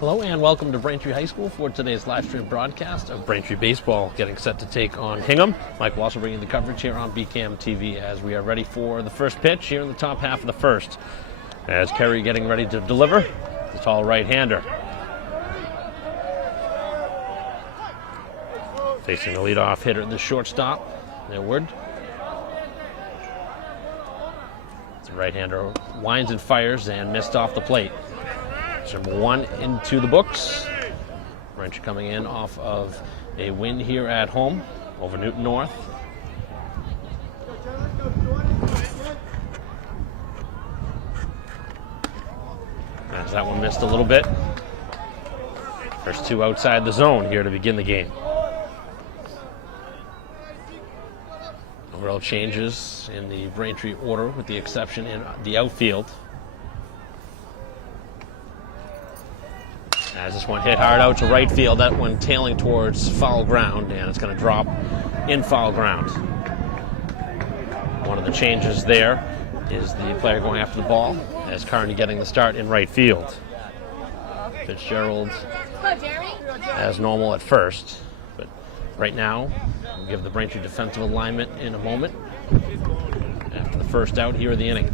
Hello and welcome to Braintree High School for today's live stream broadcast of Braintree Baseball getting set to take on Hingham. Mike will also bringing the coverage here on BCAM TV as we are ready for the first pitch here in the top half of the first. As Kerry getting ready to deliver, the tall right-hander. Facing the leadoff hitter, the shortstop, Edward. The right-hander winds and fires and missed off the plate. Number one into the books. Braintree coming in off of a win here at home over Newton North. As that one missed a little bit. First two outside the zone here to begin the game. No real changes in the Braintree order with the exception in the outfield. As this one hit hard out to right field, that one tailing towards foul ground, and it's going to drop in foul ground. One of the changes there is the player going after the ball, as Carney getting the start in right field. Fitzgerald as normal at first, but right now we'll give the Braintree defensive alignment in a moment after the first out here of the inning.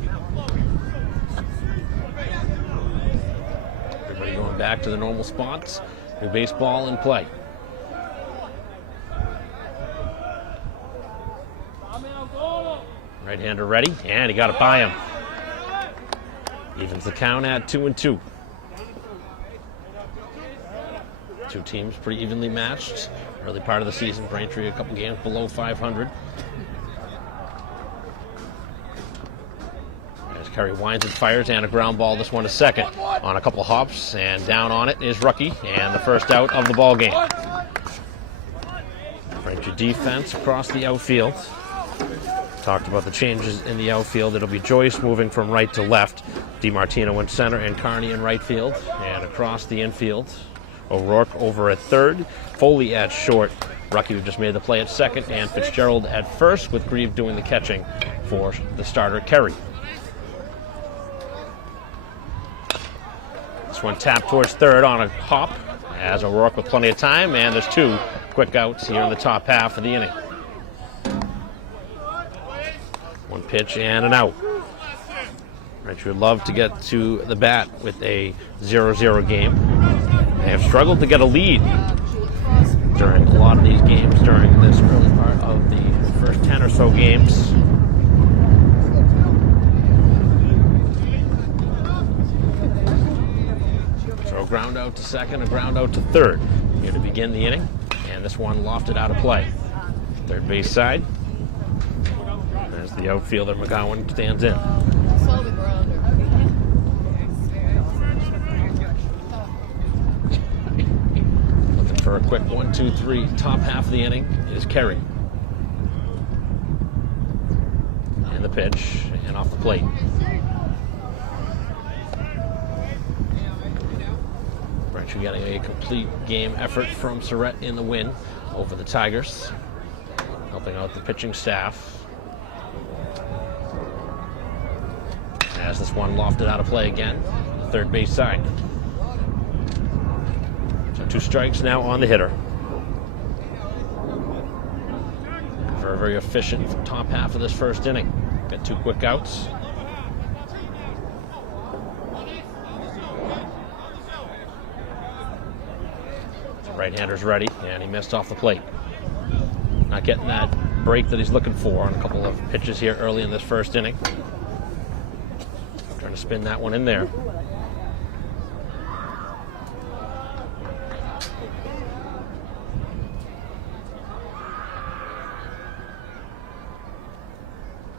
Going back to the normal spots. New baseball in play. Right-hander ready, and he got it by him. Evens the count at 2-2. Two teams pretty evenly matched. Early part of the season, Braintree a couple games below 500. Kerry winds and fires, and a ground ball. This one to second on a couple of hops, and down on it is Rucky, and the first out of the ball game. Braintree defense across the outfield. Talked about the changes in the outfield. It'll be Joyce moving from right to left, DiMartino in center, and Carney in right field. And across the infield, O'Rourke over at third, Foley at short, Rucky just made the play at second, and Fitzgerald at first, with Grieve doing the catching for the starter, Kerry. This one tapped towards third on a hop, as O'Rourke with plenty of time, and there's 2 quick outs here in the top half of the inning. 1 pitch and an out. Braintree would love to get to the bat with a 0-0 game. They have struggled to get a lead during a lot of these games during this early part of the first 10 or so games. So a ground out to second, a ground out to third here to begin the inning. And this one lofted out of play. Third base side. As the outfielder McGowan stands in. Looking for a quick 1-2-3 top half of the inning is Kerry. And the pitch, and off the plate. Braintree getting a complete game effort from Surrett in the win over the Tigers, helping out the pitching staff. As this one lofted out of play again, the third base side. So 2 strikes now on the hitter. Very, very efficient top half of this first inning. Got 2 quick outs. Right-hander's ready, and he missed off the plate. Not getting that break that he's looking for on a couple of pitches here early in this first inning. Trying to spin that one in there.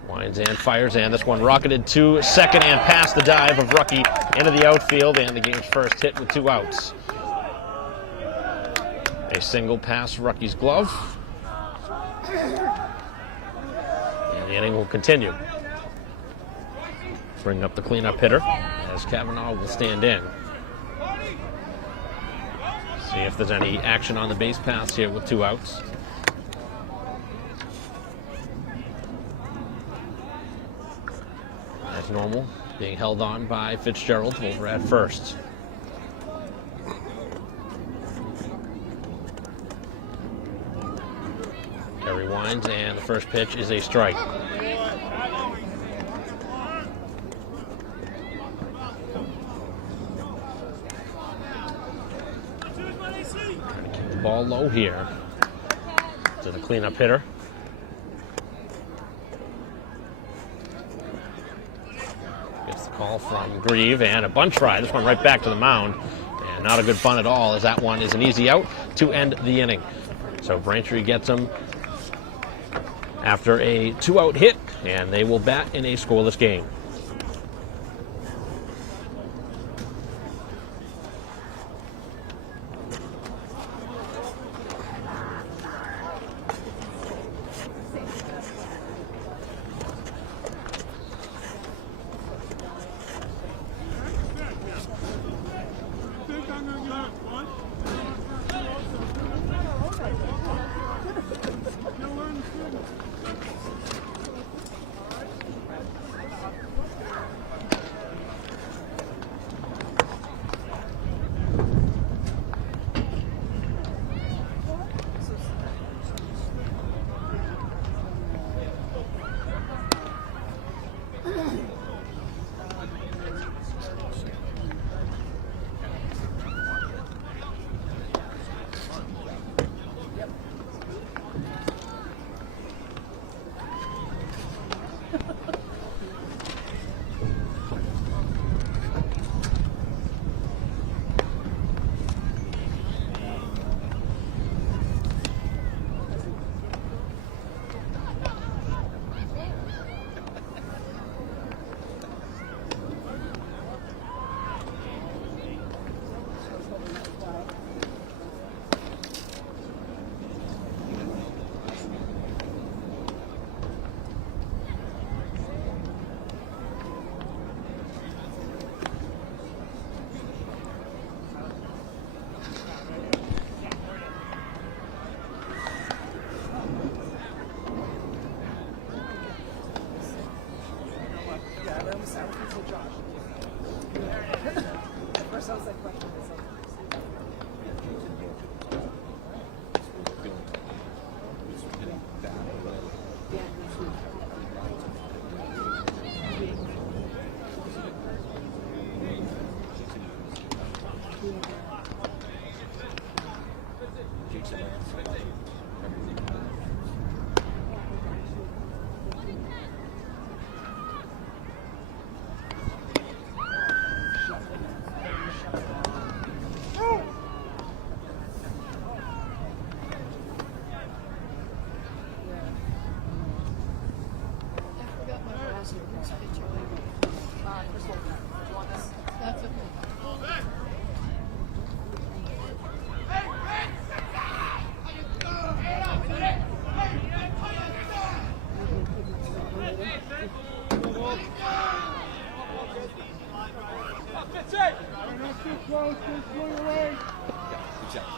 Winds and fires, and this one rocketed to second and past the dive of Rucky into the outfield, and the game's first hit with 2 outs. A single past Rucky's glove. And the inning will continue. Bring up the cleanup hitter as Kavanaugh will stand in. See if there's any action on the base paths here with 2 outs. As normal, being held on by Fitzgerald over at first. Kerry winds, and the first pitch is a strike. Ball low here to the cleanup hitter. Gets the call from Grieve, and a bunt try. This one right back to the mound, and not a good bunt at all, as that one is an easy out to end the inning. So Braintree gets him after a 2-out hit, and they will bat in a scoreless game.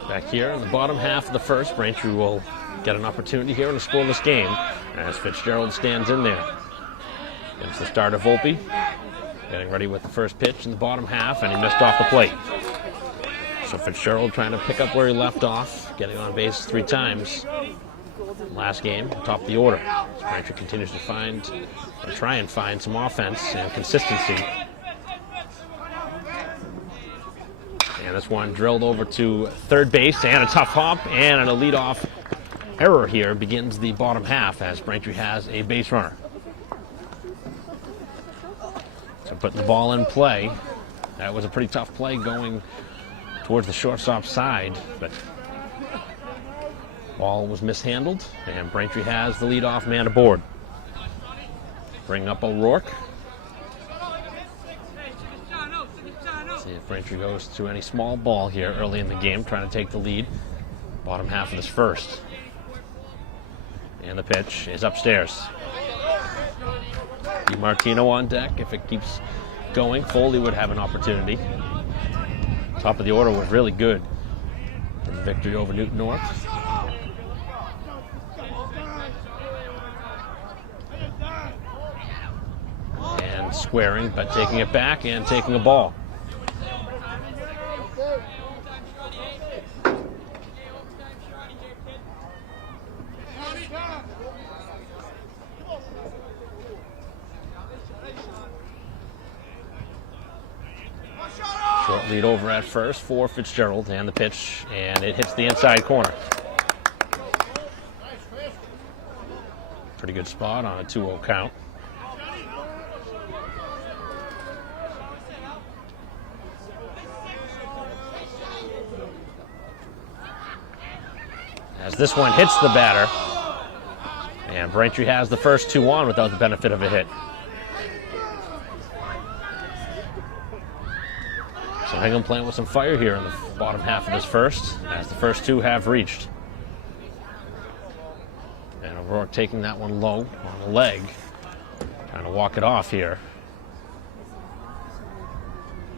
Back here in the bottom half of the first, Braintree will get an opportunity here in a scoreless game as Fitzgerald stands in there. Against the starter Volpe, getting ready with the first pitch in the bottom half, and he missed off the plate. So Fitzgerald trying to pick up where he left off, getting on base 3 times. Last game, top of the order. As Braintree continues to try and find some offense and consistency. And this one drilled over to third base, and a tough hop, and a leadoff error here begins the bottom half as Braintree has a base runner. So putting the ball in play. That was a pretty tough play going towards the shortstop side, but ball was mishandled, and Braintree has the leadoff man aboard. Bring up O'Rourke. See if Braintree goes to any small ball here early in the game, trying to take the lead. Bottom half of this first. And the pitch is upstairs. DiMartino on deck. If it keeps going, Foley would have an opportunity. Top of the order was really good in the victory over Newton North. And squaring, but taking it back and taking a ball. Short lead over at first for Fitzgerald, and the pitch, and it hits the inside corner. Pretty good spot on a 2-0 count. As this one hits the batter, and Braintree has the first 2 on without the benefit of a hit. So Hingham playing with some fire here in the bottom half of this first, as the first 2 have reached. And O'Rourke taking that one low on the leg, trying to walk it off here.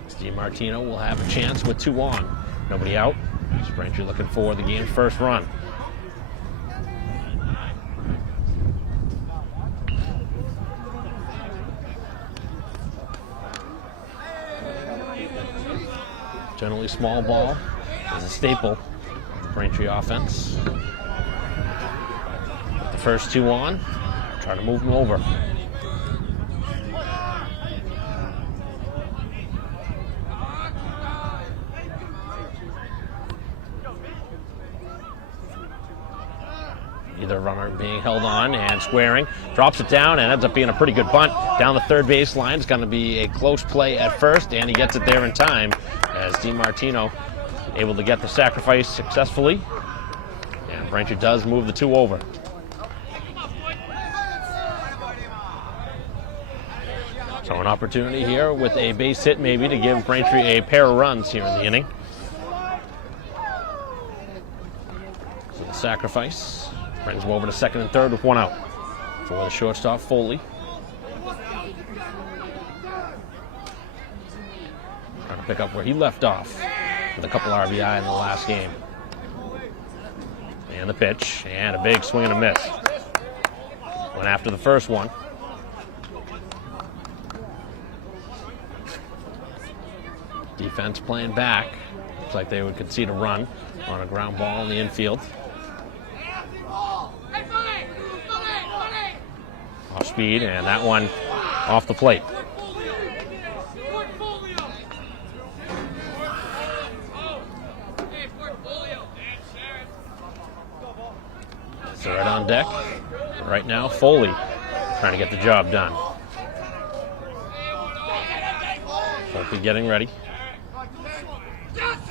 DiMartino will have a chance with 2 on. Nobody out. So Braintree looking for the game's first run. Generally small ball is a staple of the Braintree offense. With the first 2 on, try to move them over. Either runner being held on and squaring, drops it down and ends up being a pretty good bunt down the third base line. It's going to be a close play at first, and he gets it there in time as DiMartino able to get the sacrifice successfully. And Braintree does move the 2 over. So an opportunity here with a base hit maybe to give Braintree a pair of runs here in the inning. So the sacrifice brings him over to second and third with 1 out for the shortstop, Foley. Trying to pick up where he left off with a couple RBI in the last game. And the pitch, and a big swing and a miss. Went after the first one. Defense playing back. Looks like they would concede a run on a ground ball in the infield. Off speed, and that one off the plate. So right on deck, right now, Foley trying to get the job done. Foley getting ready.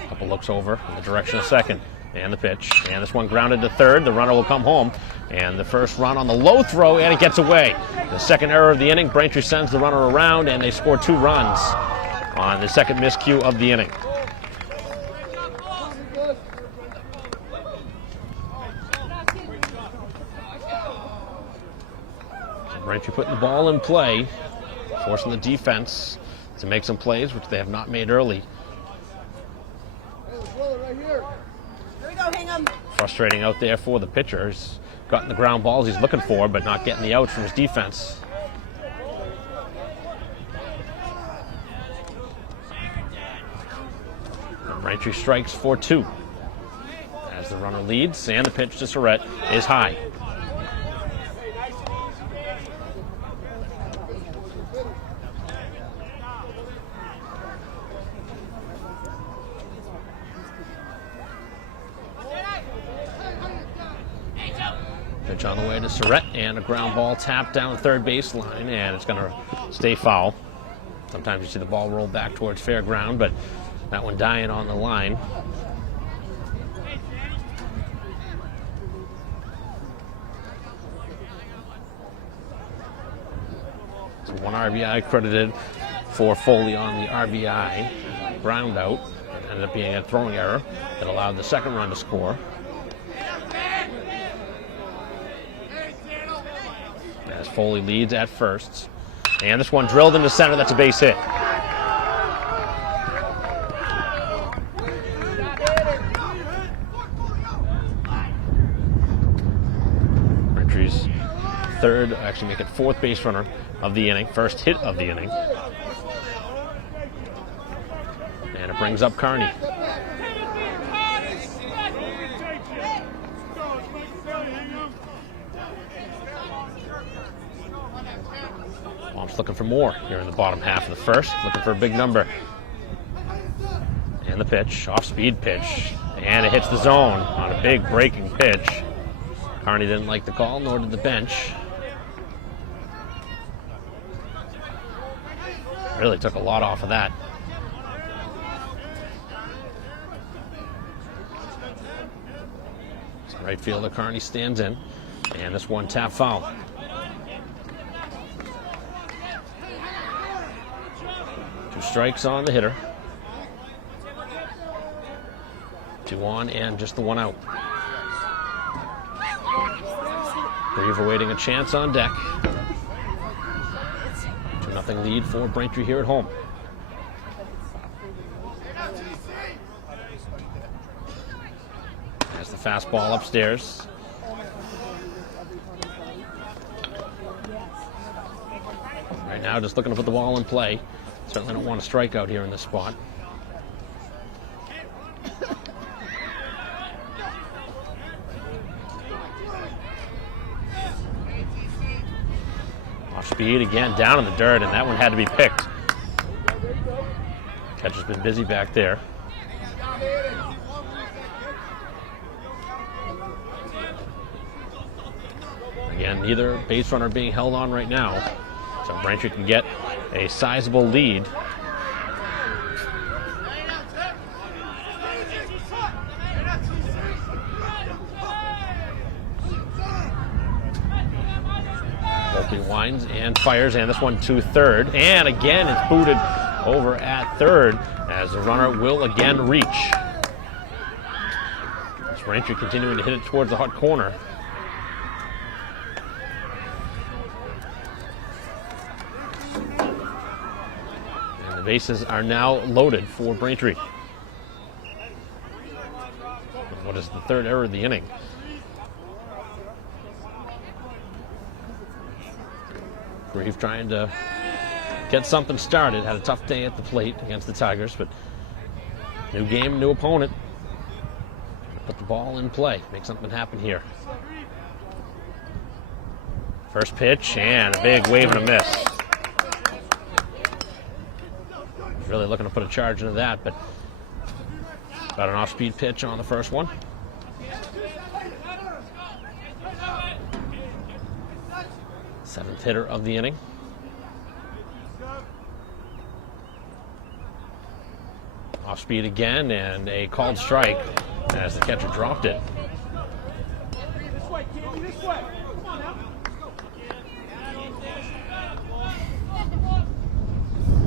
Couple looks over in the direction of second. And the pitch. And this one grounded to third. The runner will come home. And the first run on the low throw, and it gets away. The second error of the inning. Braintree sends the runner around, and they score 2 runs on the second miscue of the inning. So Braintree putting the ball in play forcing the defense to make some plays, which they have not made early. Here we go, Hingham. Frustrating out there for the pitcher. He's gotten the ground balls he's looking for, but not getting the outs from his defense. Braintree strikes for 2. As the runner leads, and the pitch to Surratt is high. Pitch on the way to Surratt, and a ground ball tapped down the third baseline, and it's going to stay foul. Sometimes you see the ball roll back towards fair ground, but that one dying on the line. So 1 RBI credited for Foley on the RBI ground out. It ended up being a throwing error that allowed the second run to score. As Foley leads at first. And this one drilled into center. That's a base hit. Braintree's third, actually make it 4th base runner of the inning. First hit of the inning. And it brings up Kearney. Mom's looking for more here in the bottom half of the first. Looking for a big number. And the pitch, off-speed pitch. And it hits the zone on a big breaking pitch. Kearney didn't like the call, nor did the bench. Really took a lot off of that. So right fielder Kearney stands in. And this one tap foul. 2 strikes on the hitter. 2 on and just the 1 out. Grieve awaiting a chance on deck. 2-0 lead for Braintree here at home. There's the fastball upstairs. Right now just looking to put the ball in play. Certainly don't want a strikeout here in this spot. Off speed again, down in the dirt, and that one had to be picked. Catcher's been busy back there. Again, neither base runner being held on right now. So Braintree can get a sizable lead. Volpe winds and fires, and this one to third. And again, it's booted over at third as the runner will again reach. As Braintree continuing to hit it towards the hot corner. And the bases are now loaded for Braintree. What is the third error of the inning? Grieve trying to get something started. Had a tough day at the plate against the Tigers, but new game, new opponent. Put the ball in play, make something happen here. First pitch and a big wave and a miss. Really looking to put a charge into that, but got an off-speed pitch on the first one. Seventh hitter of the inning. Off speed again and a called strike as the catcher dropped it.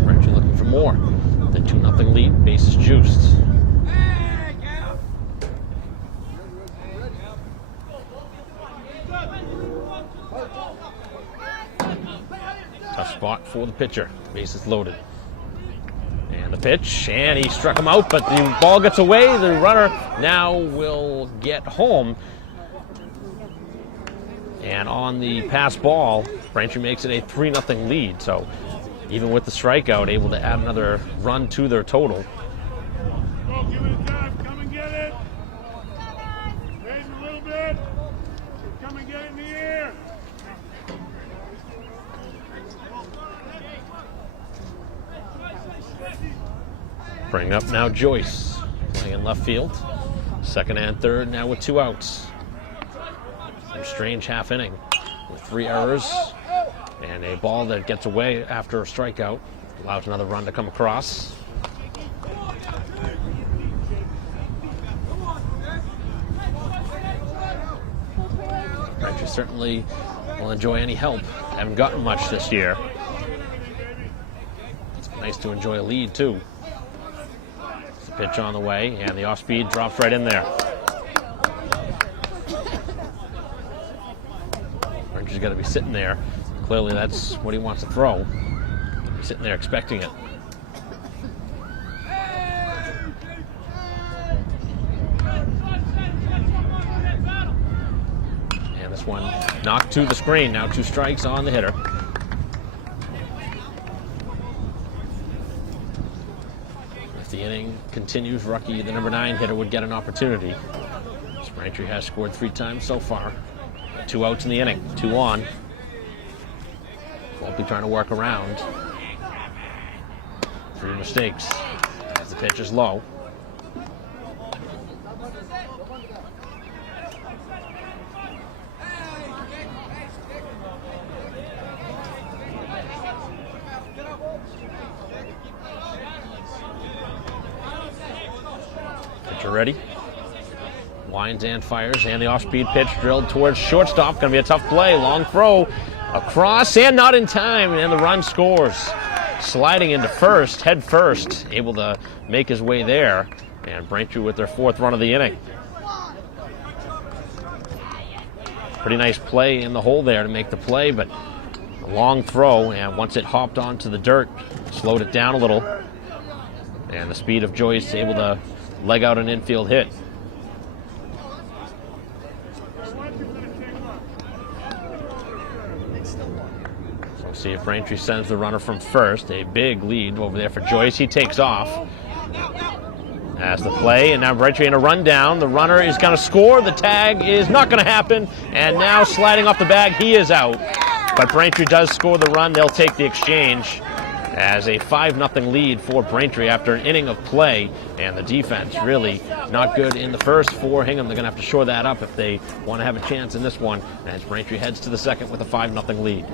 Braintree looking for more. The 2-0 lead, bases juiced. Tough spot for the pitcher. Bases loaded. And the pitch, and he struck him out, but the ball gets away. The runner now will get home. And on the pass ball, Braintree makes it a 3-0 lead. So even with the strikeout, able to add another run to their total. Go, give it a dive. Come and get it. Raise it a little bit. Come and get it in the air. Bring up now Joyce, playing in left field. Second and third now with 2 outs. Some strange half inning with 3 errors and a ball that gets away after a strikeout. Allows another run to come across. Braintree certainly will enjoy any help. Haven't gotten much this year. It's nice to enjoy a lead too. Pitch on the way, and the off-speed drops right in there. Braintree's got to be sitting there. Clearly that's what he wants to throw. He's sitting there expecting it. And this one knocked to the screen. Now 2 strikes on the hitter. The inning continues. Rucky, the number 9 hitter, would get an opportunity. Braintree has scored 3 times so far. 2 outs in the inning, 2 on. Won't be trying to work around. 3 mistakes. The pitch is low. Ready, winds and fires, and the off-speed pitch drilled towards shortstop. Going to be a tough play. Long throw across, and not in time, and the run scores. Sliding into first, head first, able to make his way there, and Braintree with their 4th run of the inning. Pretty nice play in the hole there to make the play, but a long throw, and once it hopped onto the dirt, slowed it down a little, and the speed of Joyce able to leg out an infield hit. So we'll see if Braintree sends the runner from first. A big lead over there for Joyce. He takes off. As the play, and now Braintree in a rundown. The runner is going to score. The tag is not going to happen. And now sliding off the bag, he is out. But Braintree does score the run. They'll take the exchange. As a 5-0 lead for Braintree after an inning of play, and the defense really not good in the first for Hingham. They're going to have to shore that up if they want to have a chance in this one, as Braintree heads to the second with a 5-0 lead.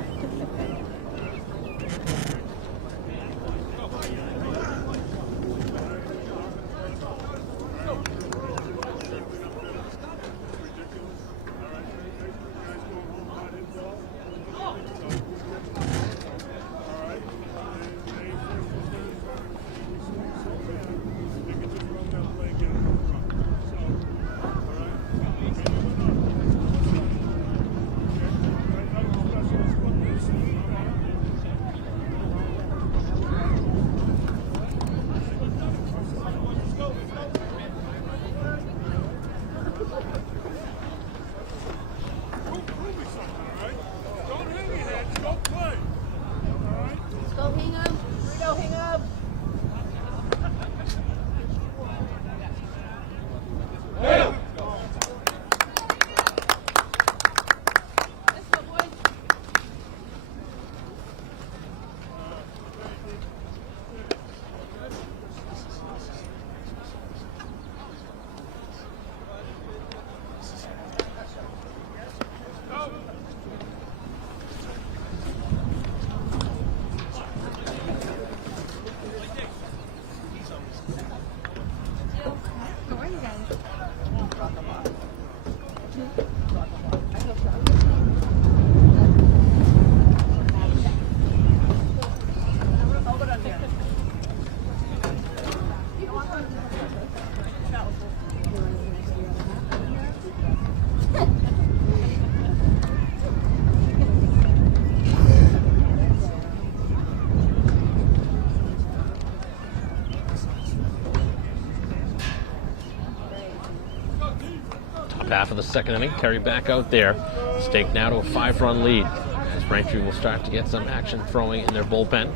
half of the second inning. Kerry back out there. Staked now to a 5-run lead. As Braintree will start to get some action throwing in their bullpen.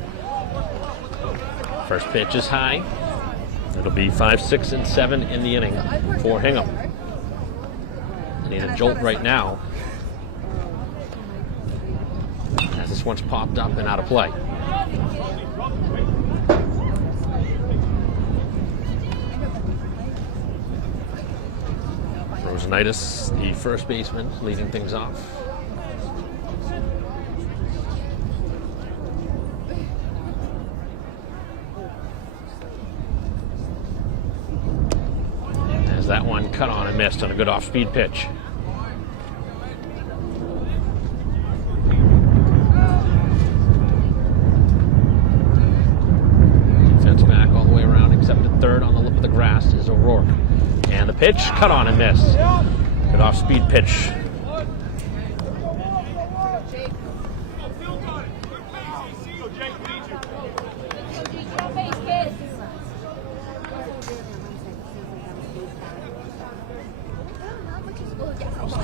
First pitch is high. It'll be 5, 6, and 7 in the inning for Hingham. They need a jolt right now, as this one's popped up and out of play. Rosenitis, the first baseman, leading things off. As that one cut on and missed on a good off-speed pitch. Defense back all the way around, except at third on the lip of the grass is O'Rourke. And the pitch, cut on and missed. Good off-speed pitch.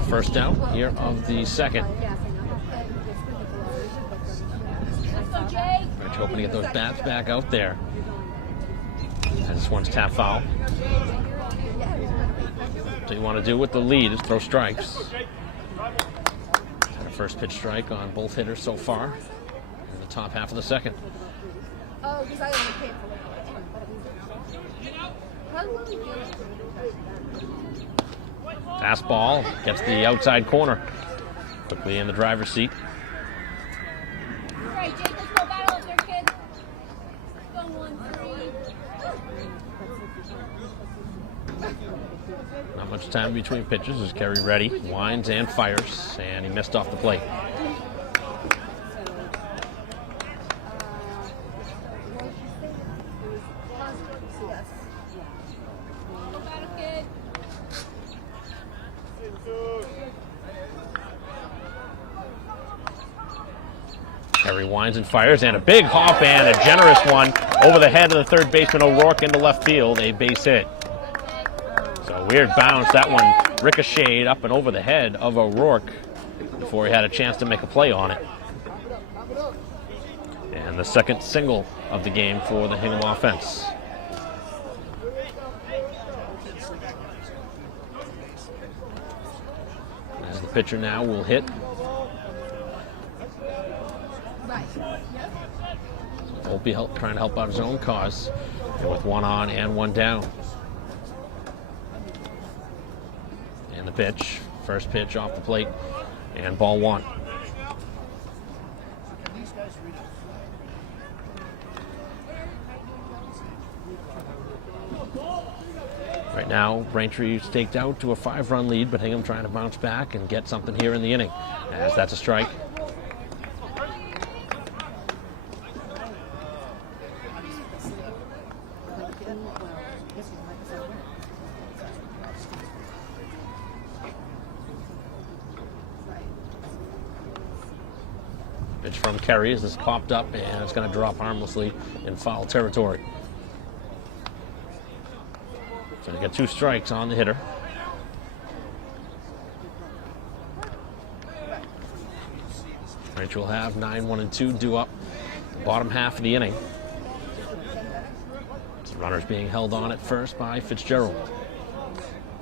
First down here of the second. Rich hoping to get those bats back out there. And this one's tap foul. So you want to do with the lead is throw strikes. Had a first pitch strike on both hitters so far in the top half of the second. Oh, because I only paid for Fastball gets the outside corner. Quickly in the driver's seat. All right, Jake, let's go battle up there, kid. Go 1-3. Not much time between pitches as Kerry ready, winds and fires, and he missed off the plate. Kerry winds and fires, and a big hop and a generous one over the head of the third baseman O'Rourke into left field, a base hit. So a weird bounce, that one ricocheted up and over the head of O'Rourke before he had a chance to make a play on it. And the second single of the game for the Hingham offense. As the pitcher now will hit. Volpe trying to help out his own cause, and with one on and one down. And the pitch, first pitch off the plate, and ball one. Right now, Braintree staked out to a 5-run lead, but Hingham trying to bounce back and get something here in the inning, as that's a strike. Pitch from Kerry as this popped up, and it's going to drop harmlessly in foul territory. So they got 2 strikes on the hitter. Braintree will have 9, 1, and 2 due up the bottom half of the inning. So runners being held on at first by Fitzgerald.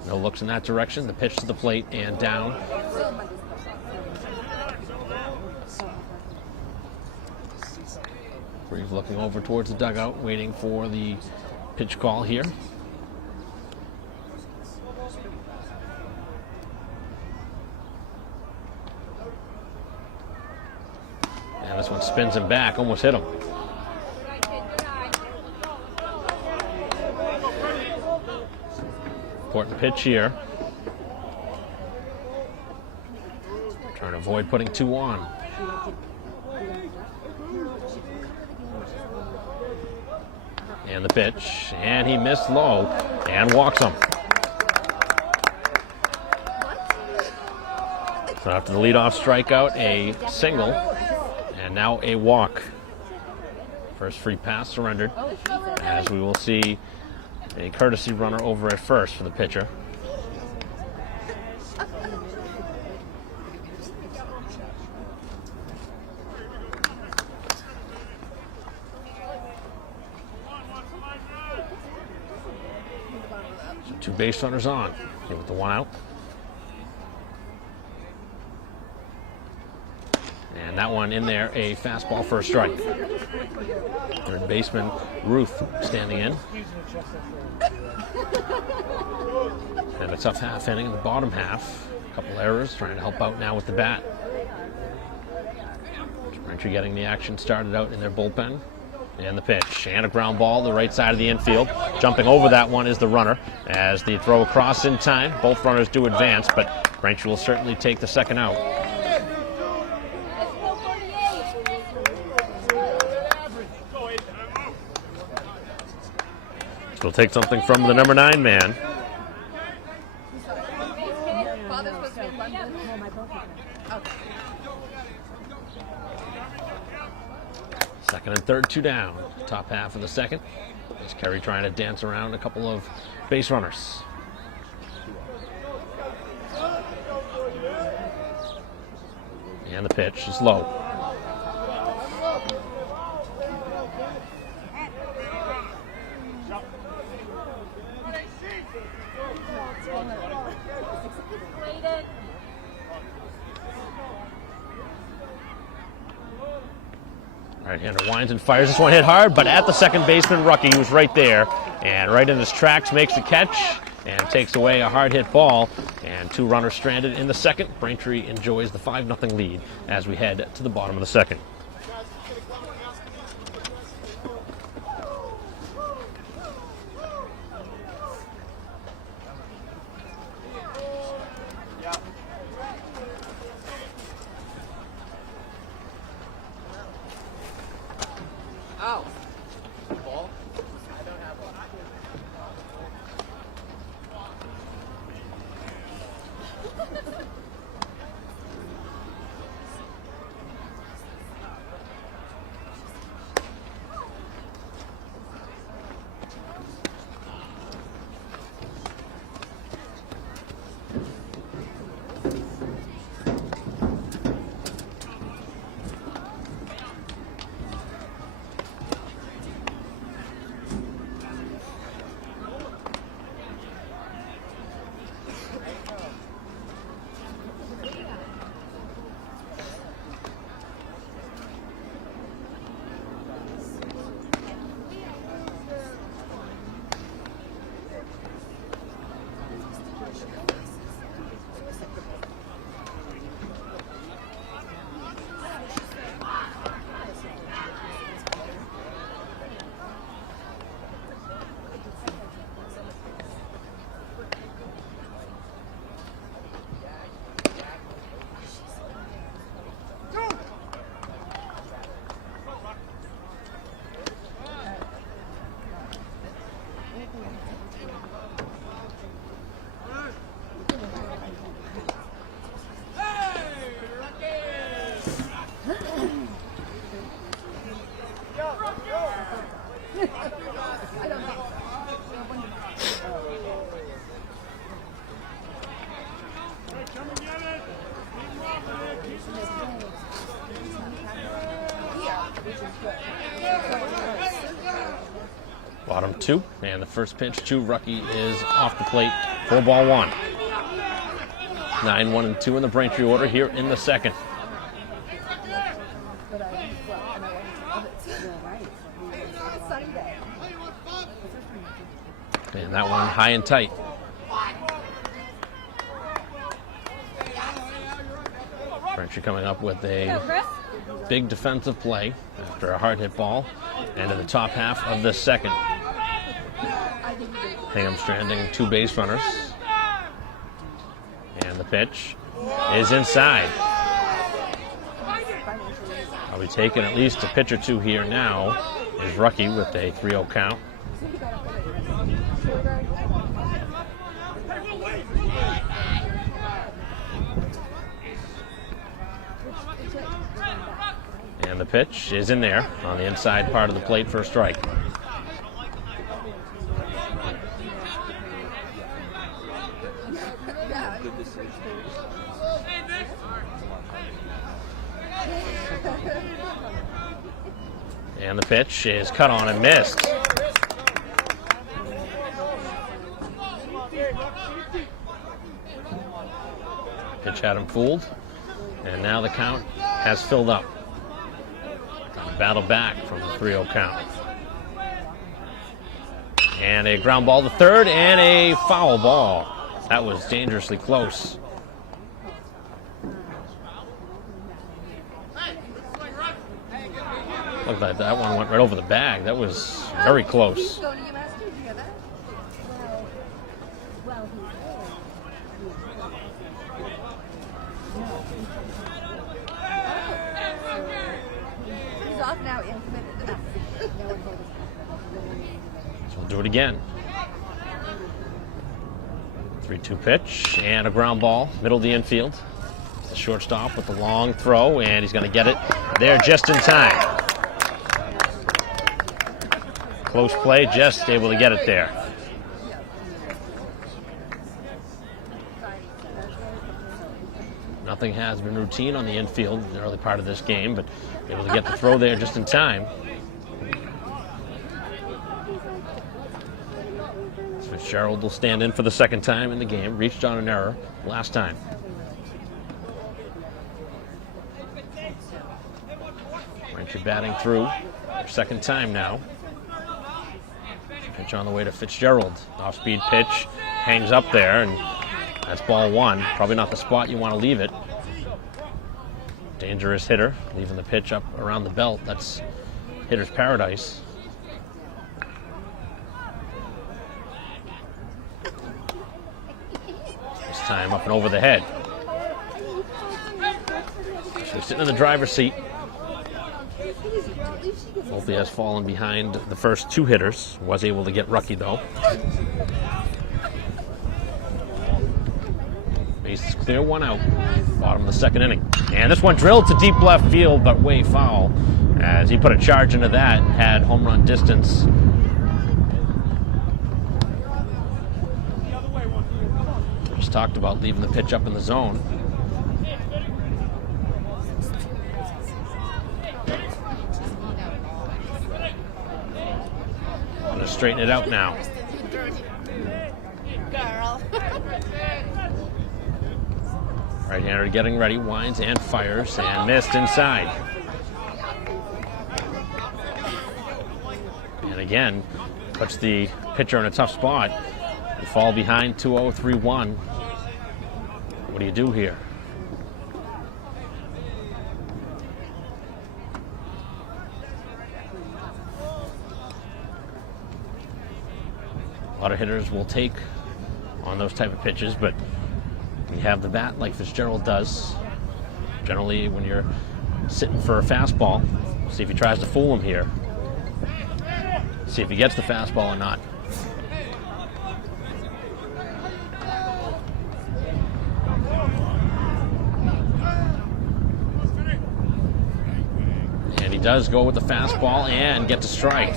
No looks in that direction. The pitch to the plate and down. Reeve looking over towards the dugout, waiting for the pitch call here. And this one spins him back, almost hit him. Important pitch here. Trying to avoid putting 2 on. And the pitch, and he missed low and walks him. So after the leadoff strikeout, a single, and now a walk. First free pass surrendered, as we will see a courtesy runner over at first for the pitcher. 2 base runners on. Here with the 1 out. And that one in there, a fastball for a strike. Third baseman Ruth standing in. And a tough half inning in the bottom half. A couple errors, trying to help out now with the bat. Braintree getting the action started out in their bullpen. And the pitch, and a ground ball to the right side of the infield. Jumping over that one is the runner as the throw across in time. Both runners do advance, but Braintree will certainly take the second out. We'll take something from the number 9 man. Second and third, 2 down. Top half of the second. There's Kerry trying to dance around a couple of base runners. And the pitch is low. Right-hander winds and fires. This one hit hard, but at the second baseman, Rucky, who's right there, and right in his tracks, makes the catch and takes away a hard-hit ball. And 2 runners stranded in the second. Braintree enjoys the 5-0 lead as we head to the bottom of the second. Bottom 2, and the first pitch to Rucky is off the plate for ball 1. 9-1-2 in the Braintree order here in the second. And that one high and tight. Braintree coming up with a big defensive play after a hard hit ball into the top half of the second. Hingham stranding 2 base runners. And the pitch is inside. I'll be taking at least a pitch or 2 here now. Is Rucky with a 3-0 count. And the pitch is in there on the inside part of the plate for a strike. And the pitch is cut on and missed. had him fooled, and now the count has filled up. Battle back from the 3-0 count. And a ground ball to third, and a foul ball. That was dangerously close. Looked like that one went right over the bag. That was very close. He's off now. So we'll do it again. 3-2 pitch and a ground ball, middle of the infield. The shortstop with the long throw, and he's going to get it there just in time. Close play, just able to get it there. Nothing has been routine on the infield in the early part of this game, but able to get the throw there just in time. Fitzgerald will stand in for the second time in the game. Reached on an error last time. Braintree batting through. Second time now. Pitch on the way to Fitzgerald. Off-speed pitch. Hangs up there, and that's ball one. Probably not the spot you want to leave it. Dangerous hitter. Leaving the pitch up around the belt. That's hitter's paradise. This time up and over the head. So he's sitting in the driver's seat. Volpe has fallen behind the first two hitters. Was able to get Rucky though. Base is clear, one out. Bottom of the second inning. And this one drilled to deep left field, but way foul. As he put a charge into that, had home run distance. Just talked about leaving the pitch up in the zone. I'm going to straighten it out now. Right-hander getting ready, winds and fires, and missed inside. And again, puts the pitcher in a tough spot. You fall behind 2-0, 3-1. What do you do here? A lot of hitters will take on those type of pitches, but you have the bat like Fitzgerald does. Generally, when you're sitting for a fastball, see if he tries to fool him here. See if he gets the fastball or not. And he does go with the fastball and get to strike.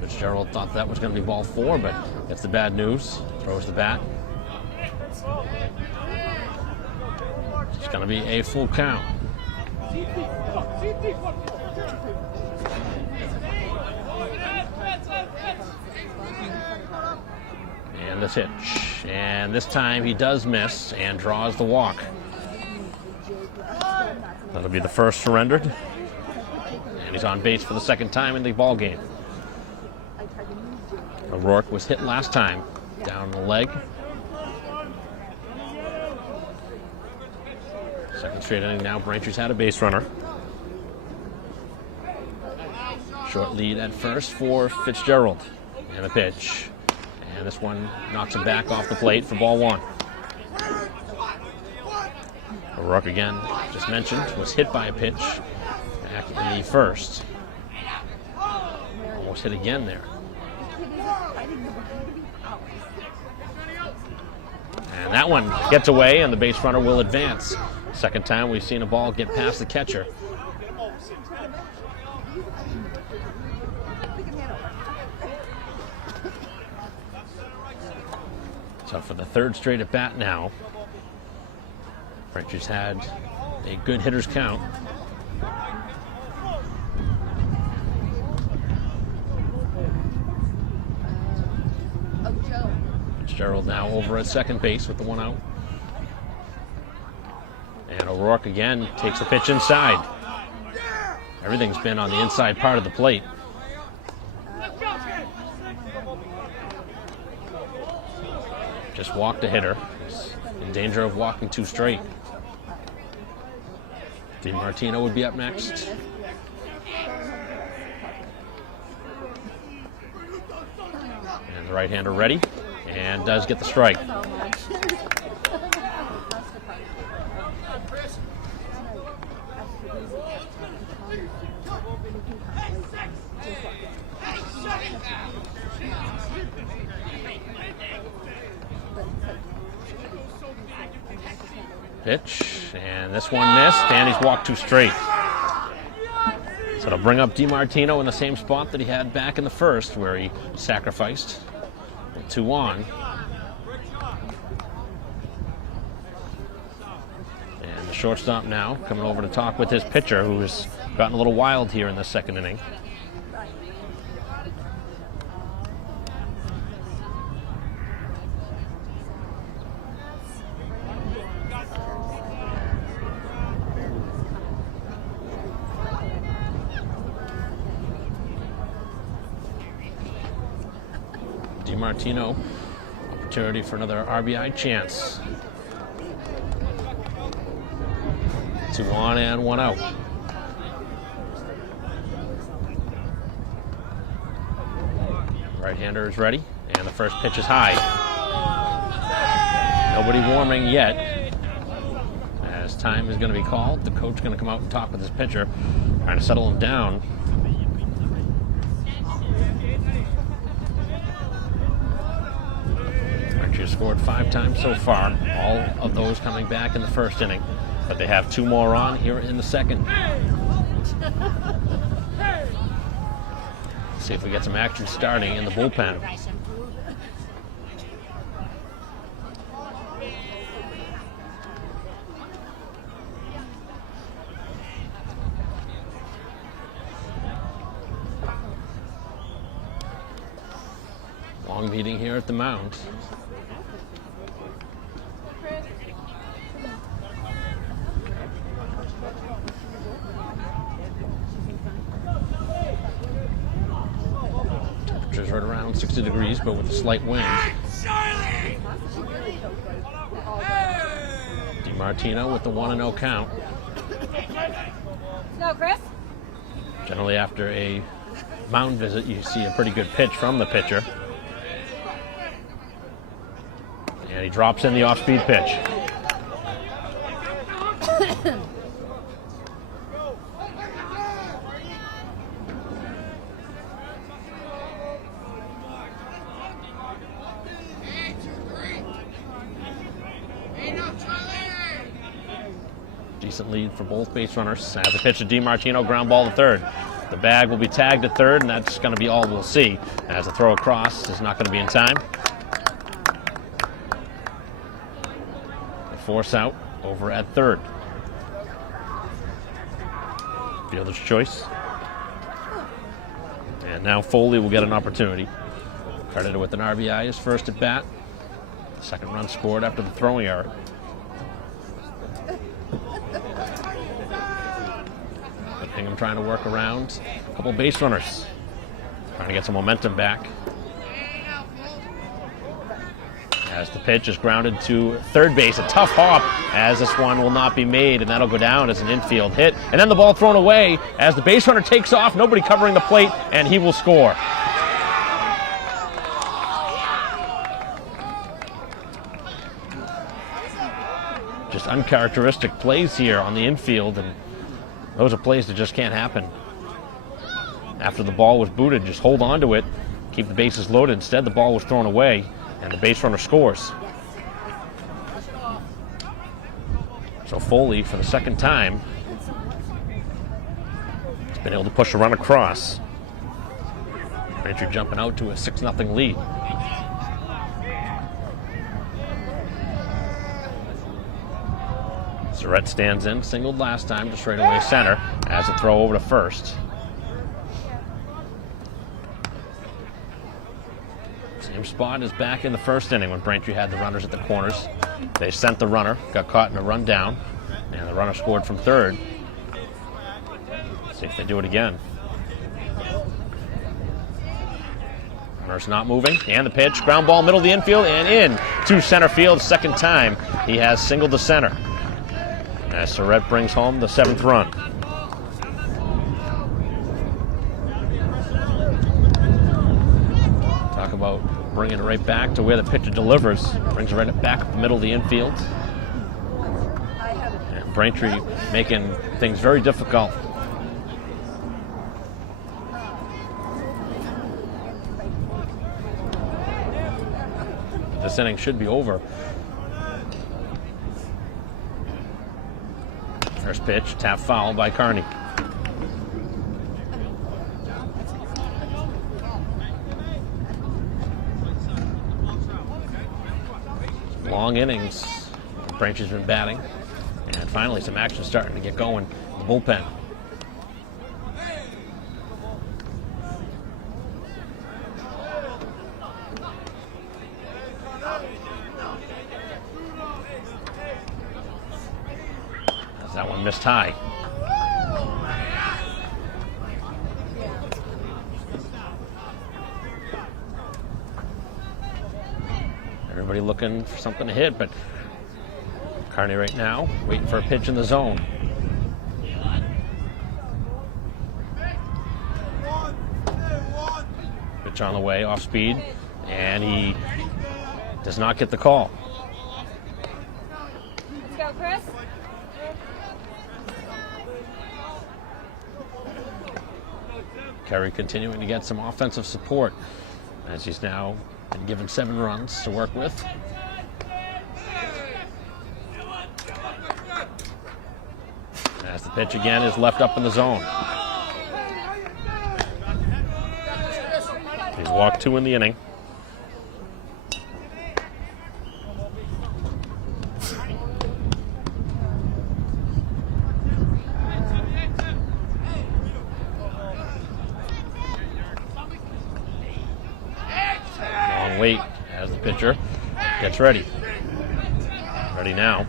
Fitzgerald thought that was going to be ball four, but gets the bad news. Throws the bat. It's going to be a full count. And the pitch. And this time he does miss and draws the walk. That'll be the first surrendered. And he's on base for the second time in the ball game. O'Rourke was hit last time, down the leg. Second straight inning now, Braintree's had a base runner. Short lead at first for Fitzgerald. And the pitch. And this one knocks him back off the plate for ball one. O'Rourke again, just mentioned, was hit by a pitch back in the first. Almost hit again there. And that one gets away, and the base runner will advance. Second time we've seen a ball get past the catcher. So for the third straight at bat now, Braintree's had a good hitter's count. Fitzgerald now over at second base with the one out. And O'Rourke again takes the pitch inside. Everything's been on the inside part of the plate. Just walked a hitter. He's in danger of walking two straight. DiMartino would be up next. And the right-hander ready, and does get the strike. Pitch, and this one missed, and he's walked two straight. So it'll bring up DiMartino in the same spot that he had back in the first, where he sacrificed with 2 on. And the shortstop now coming over to talk with his pitcher, who has gotten a little wild here in the second inning. DiMartino, opportunity for another RBI chance. 2 on and 1 out. Right-hander is ready, and the first pitch is high. Nobody warming yet. As time is going to be called, the coach is going to come out and talk with his pitcher, trying to settle him down. Braintree has scored 5 times so far, all of those coming back in the first inning, but they have 2 more on here in the second. See if we get some action starting in the bullpen. Long meeting here at the mound. Temperature's right around 60 degrees, but with a slight wind. DiMartino with the 1-0 count. Go, Chris. Generally, after a mound visit, you see a pretty good pitch from the pitcher. And he drops in the off-speed pitch. Decent lead for both base runners. As the pitch to DiMartino, ground ball to third. The bag will be tagged at third, and that's going to be all we'll see, as the throw across is not going to be in time. The force out over at third. Fielder's choice. And now Foley will get an opportunity. Credited with an RBI, his first at bat. The second run scored after the throwing error. Hingham trying to work around a couple base runners, trying to get some momentum back. As the pitch is grounded to third base, a tough hop, as this one will not be made, and that'll go down as an infield hit. And then the ball thrown away as the base runner takes off, nobody covering the plate, and he will score. Just uncharacteristic plays here on the infield, and those are plays that just can't happen. After the ball was booted, just hold on to it, keep the bases loaded. Instead, the ball was thrown away, and the base runner scores. So Foley, for the second time, has been able to push a run across. Braintree jumping out to a 6-0 lead. Surrett stands in, singled last time to straightaway center as a throw over to first. Same spot as back in the first inning when Braintree had the runners at the corners. They sent the runner, got caught in a run down, and the runner scored from third. See if they do it again. Runner's not moving, and the pitch, ground ball, middle of the infield, and in to center field. Second time he has singled to center, as Surratt brings home the 7th run. Talk about bringing it right back to where the pitcher delivers. Brings it right back up the middle of the infield. And Braintree making things very difficult. This inning should be over. First pitch, tap foul by Kearney. Long innings. Braintree's been batting. And finally some action starting to get going in the bullpen. That one missed high. Everybody looking for something to hit, but Kearney right now waiting for a pitch in the zone. Pitch on the way, off speed, and he does not get the call. Let's go, Chris. Kerry continuing to get some offensive support as he's now been given 7 runs to work with. As the pitch again is left up in the zone. He's walked 2 in the inning. Wait as the pitcher gets ready. Ready now.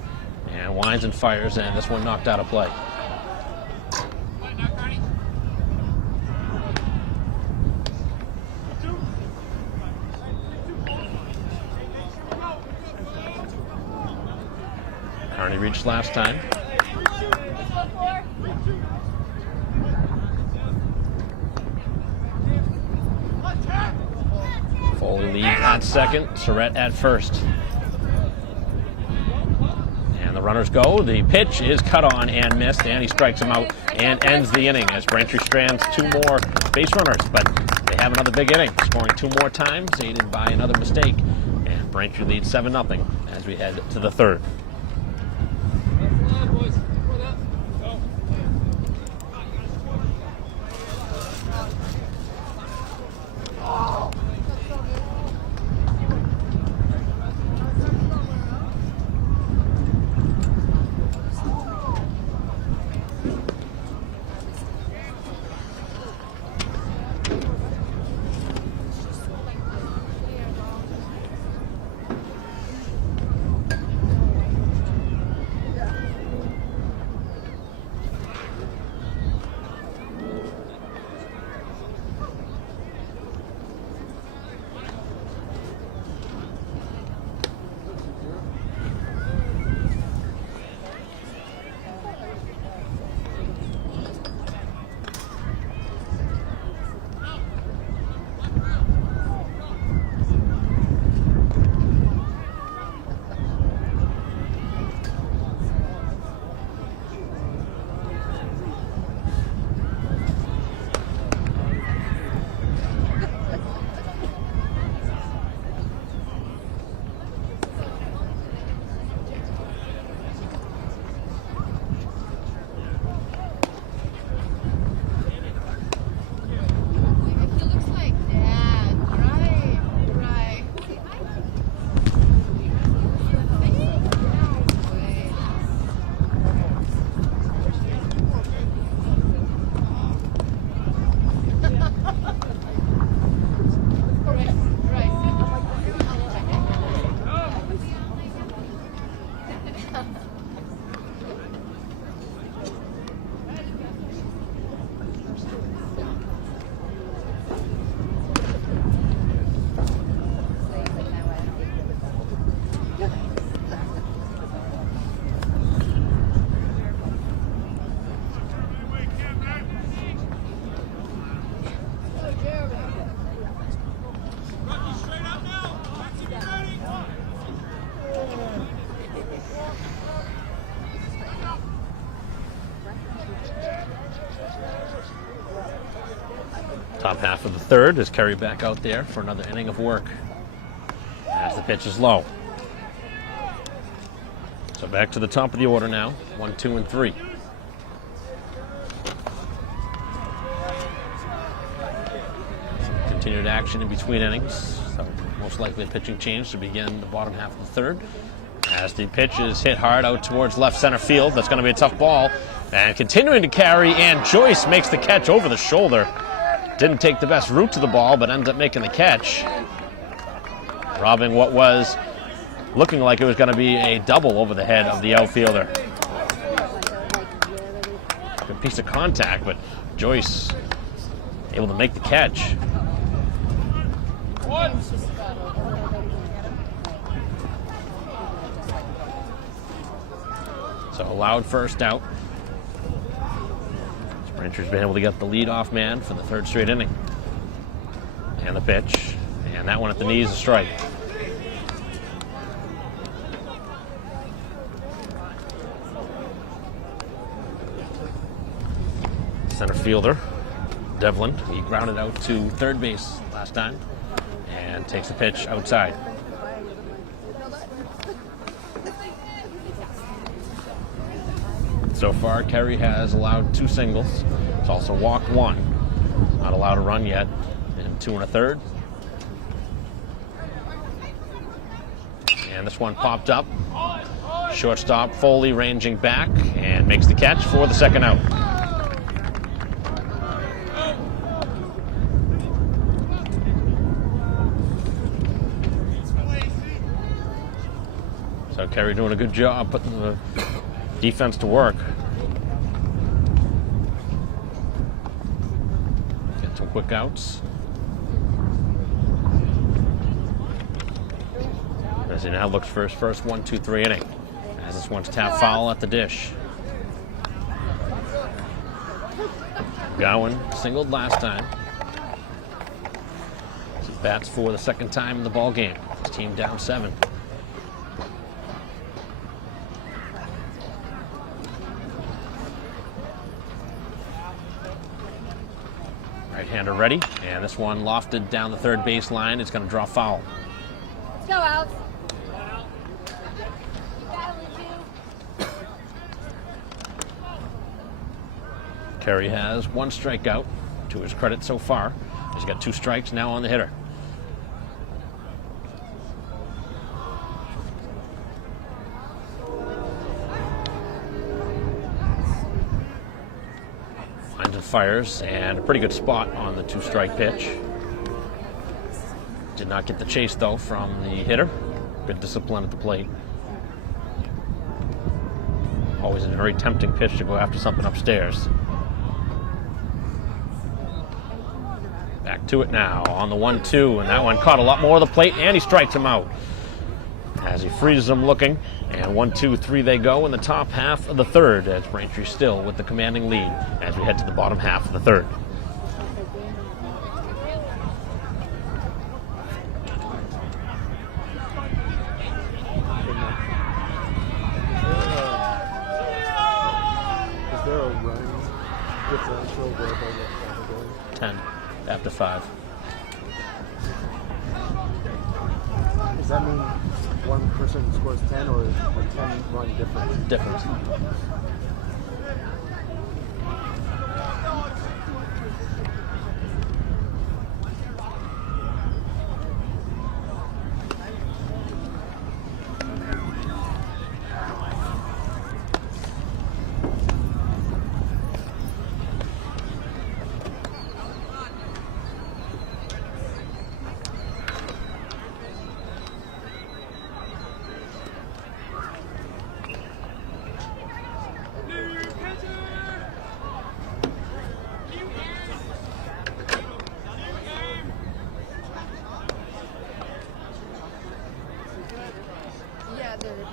And winds and fires, and this one knocked out of play. Kearney reached last time. Foley leads at second, Surratt at first. And the runners go. The pitch is cut on and missed, and he strikes him out and ends the inning as Braintree strands 2 more base runners. But they have another big inning, scoring 2 more times, aided by another mistake. And Braintree leads 7-0 as we head to the 3rd. Top half of the third is Kerry back out there for another inning of work as the pitch is low. So back to the top of the order now, 1, 2, and 3. Continued action in between innings, so most likely a pitching change to begin the bottom half of the third. As the pitch is hit hard out towards left center field, that's going to be a tough ball. And continuing to carry, and Joyce makes the catch over the shoulder. Didn't take the best route to the ball, but ends up making the catch, robbing what was looking like it was going to be a double over the head of the outfielder. Good piece of contact, but Joyce able to make the catch. So allowed first out. Braintree's been able to get the leadoff man for the third straight inning. And the pitch, and that one at the knees, a strike. Center fielder, Devlin, he grounded out to third base last time and takes the pitch outside. So far, Kerry has allowed 2 singles. It's also walked 1. Not allowed a run yet, and 2 1/3. And this one popped up. Shortstop Foley ranging back and makes the catch for the second out. So Kerry doing a good job putting the defense to work. Get some quick outs. As he now looks for his first 1, 2, 3 inning. As this one's tapped foul at the dish. Gowan singled last time. He bats for the second time in the ball game. His team down 7. Right-hander ready, and this one lofted down the third base line. It's going to draw foul. Let's go, Alex. Kerry has 1 strikeout to his credit so far. He's got 2 strikes now on the hitter. Finds and fires, and a pretty good spot on the 2-strike pitch. Did not get the chase though from the hitter. Good discipline at the plate. Always a very tempting pitch to go after something upstairs. Back to it now on the 1-2, and that one caught a lot more of the plate, and he strikes him out as he freezes him looking. And 1, 2, 3 they go in the top half of the third, as Braintree still with the commanding lead as we head to the bottom half of the third. Is there a run differential there by the 10 after 5. Does that mean one person scores 10 or a 10 run difference? Difference.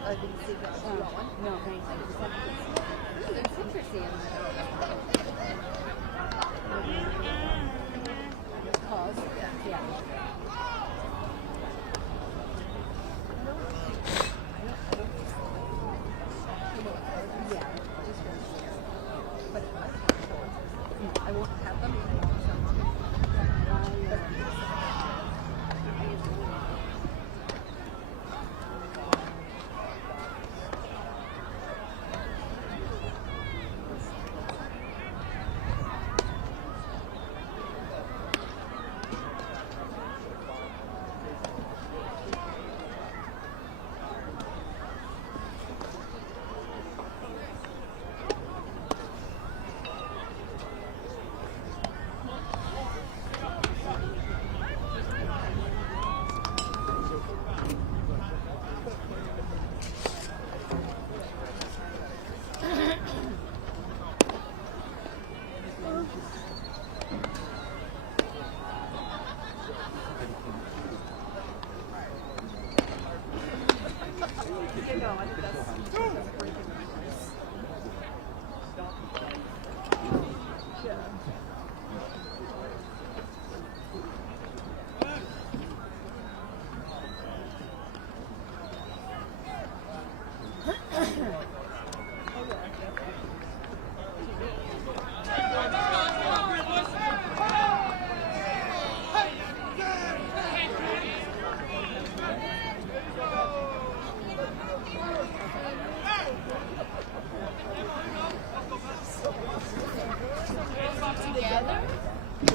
I didn't see that. No, thanks. It's interesting. Pause. Yeah. I won't have them.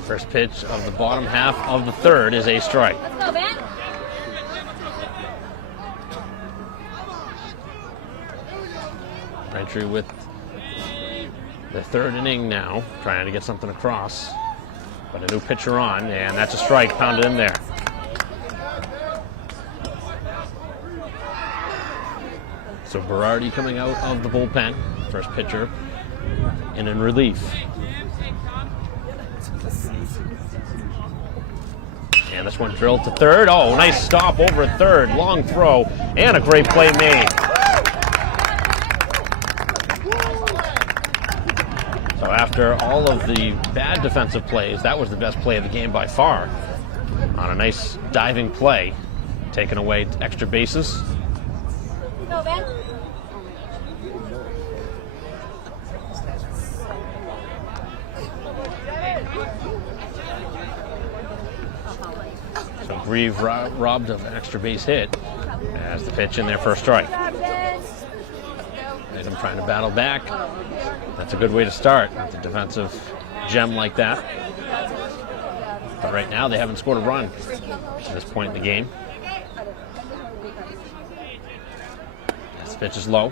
First pitch of the bottom half of the third is a strike. Let's go, Ben. Braintree with the third inning now, trying to get something across. But a new pitcher on, and that's a strike pounded in there. So Berardi coming out of the bullpen, first pitcher, and in relief. And this one drilled to third. Oh, nice stop over third. Long throw and a great play made. So after all of the bad defensive plays, that was the best play of the game by far. On a nice diving play, taking away extra bases. Go, Ben. So Grieve robbed of an extra base hit as the pitch in there for a strike. I'm trying to battle back. That's a good way to start with a defensive gem like that. But right now they haven't scored a run at this point in the game. This pitch is low.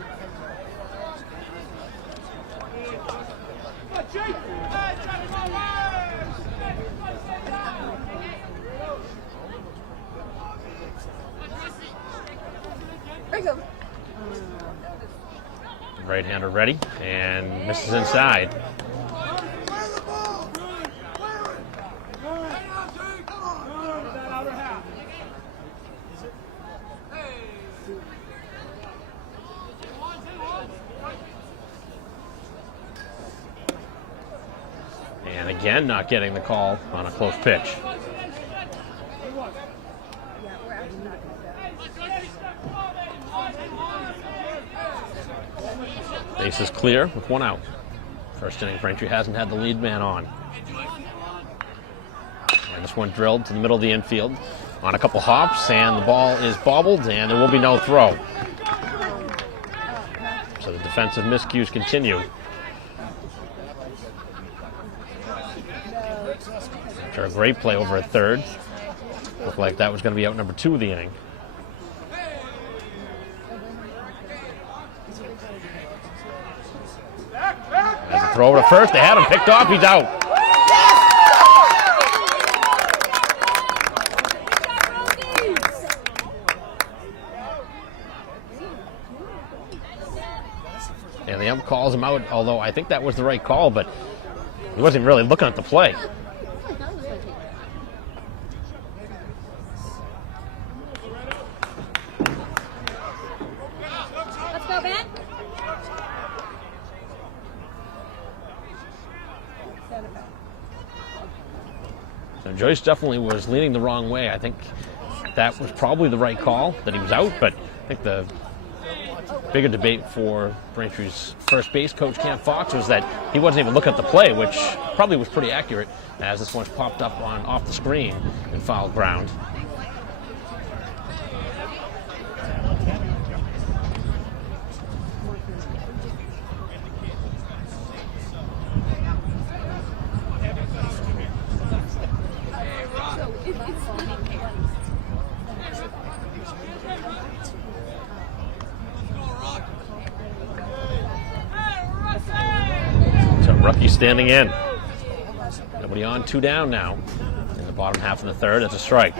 Right-hander ready and misses inside. And again, not getting the call on a close pitch. Base is clear with one out. First inning, Braintree hasn't had the lead man on. And this one drilled to the middle of the infield on a couple hops, and the ball is bobbled, and there will be no throw. So the defensive miscues continue. After a great play over at third. Looked like that was going to be out number 2 of the inning. As a throw to first, they had him picked off, he's out. And the ump calls him out, although I think that was the right call, but he wasn't really looking at the play. Let's go, Ben. So Joyce definitely was leaning the wrong way. I think that was probably the right call, that he was out, but I think the bigger debate for Braintree's first base coach, Cam Fox, was that he wasn't even looking at the play, which probably was pretty accurate, as this one popped up on off the screen and foul ground. So rookie standing in. Nobody on, 2 down now. In the bottom half of the third, it's a strike.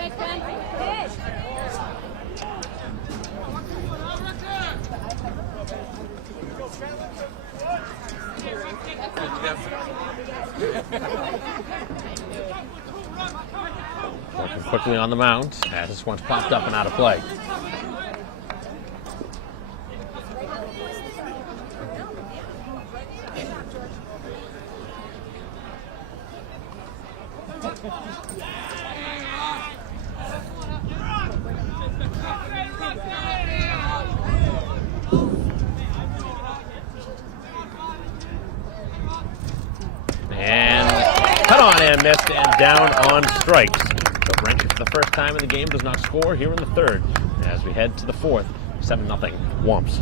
Working quickly on the mound as this one's popped up and out of play. And cut on and missed and down on strikes. So Braintree for the first time in the game does not score here in the third as we head to the fourth. 7-0 Wumps.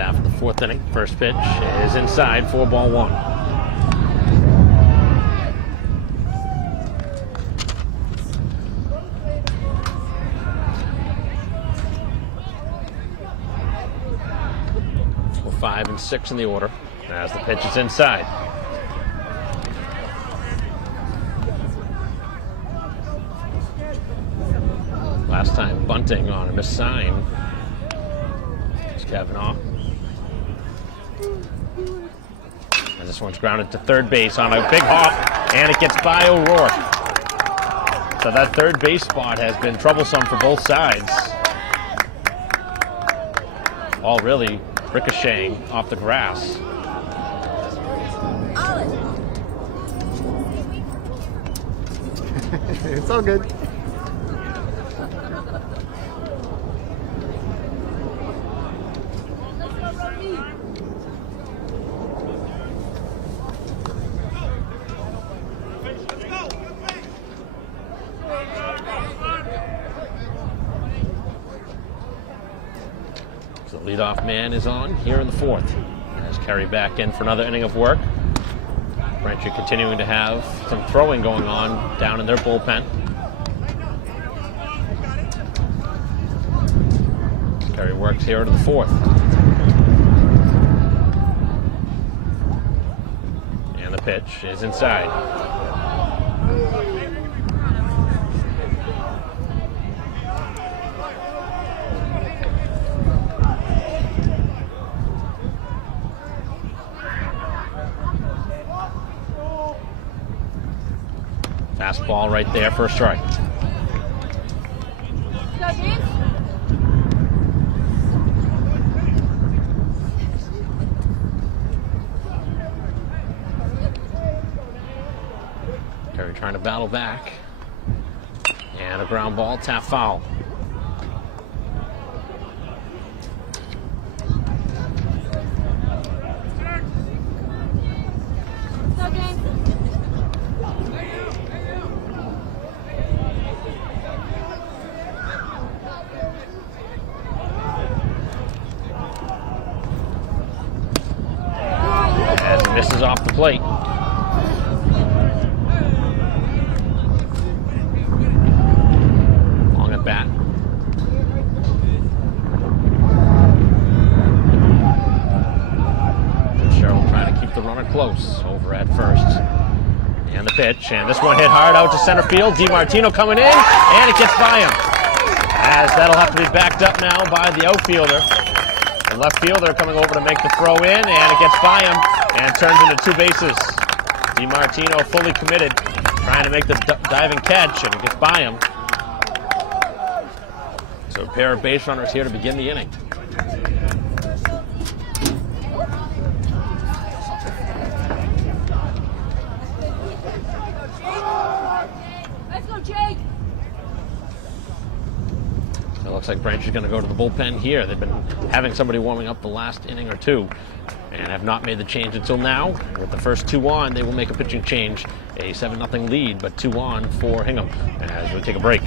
half of the fourth inning. First pitch is inside, 4-1. We're 5 and 6 in the order as the pitch is inside. Last time bunting on a missed sign. It's Kavanaugh. And this one's grounded to third base on a big hop, and it gets by O'Rourke. So that third base spot has been troublesome for both sides. All really ricocheting off the grass. It's all good. So the leadoff man is on here in the fourth. As Kerry back in for another inning of work. Braintree continuing to have some throwing going on down in their bullpen. Kerry works here to the fourth. And the pitch is inside. Fastball right there for a strike. Terry trying to battle back. And a ground ball, tap foul. As he misses off the plate. Long at bat. Fitzgerald trying to keep the runner close over at first. And the pitch, and this one hit hard out to center field. DiMartino coming in, and it gets by him. As that'll have to be backed up now by the outfielder. The left fielder coming over to make the throw in, and it gets by him and turns into two bases. DiMartino fully committed, trying to make the diving catch, and it gets by him. So a pair of base runners here to begin the inning. Let's go, Jake! It looks like Braintree's going to go to the bullpen here. They've been having somebody warming up the last inning or two and have not made the change until now. With the first two on, they will make a pitching change. A 7-0 lead, but 2 on for Hingham as we take a break.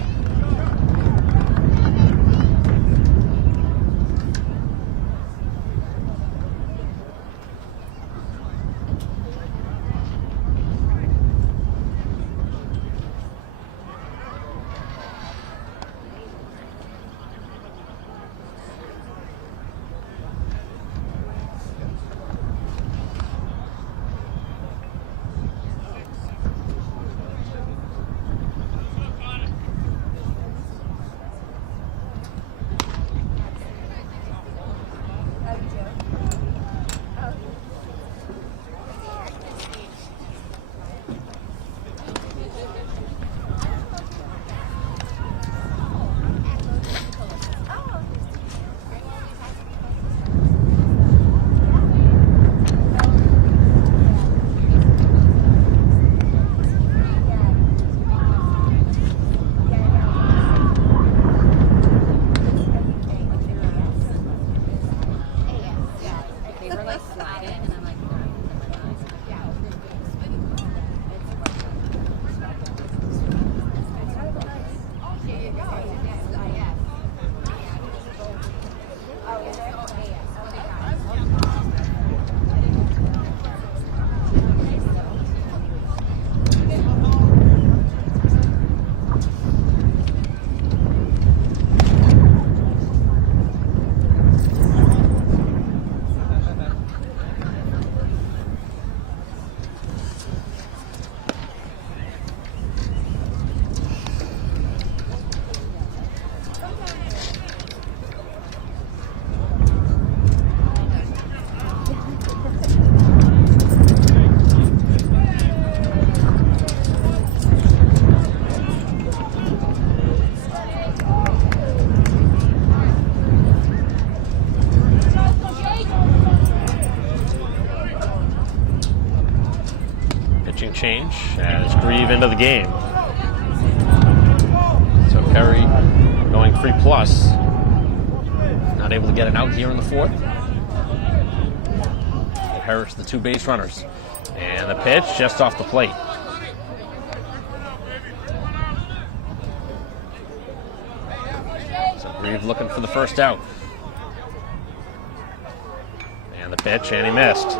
change as Grieve into the game. So Perry going 3+. Not able to get it out here in the fourth. Inherits the 2 base runners. And the pitch just off the plate. So Grieve looking for the first out. And the pitch, and he missed.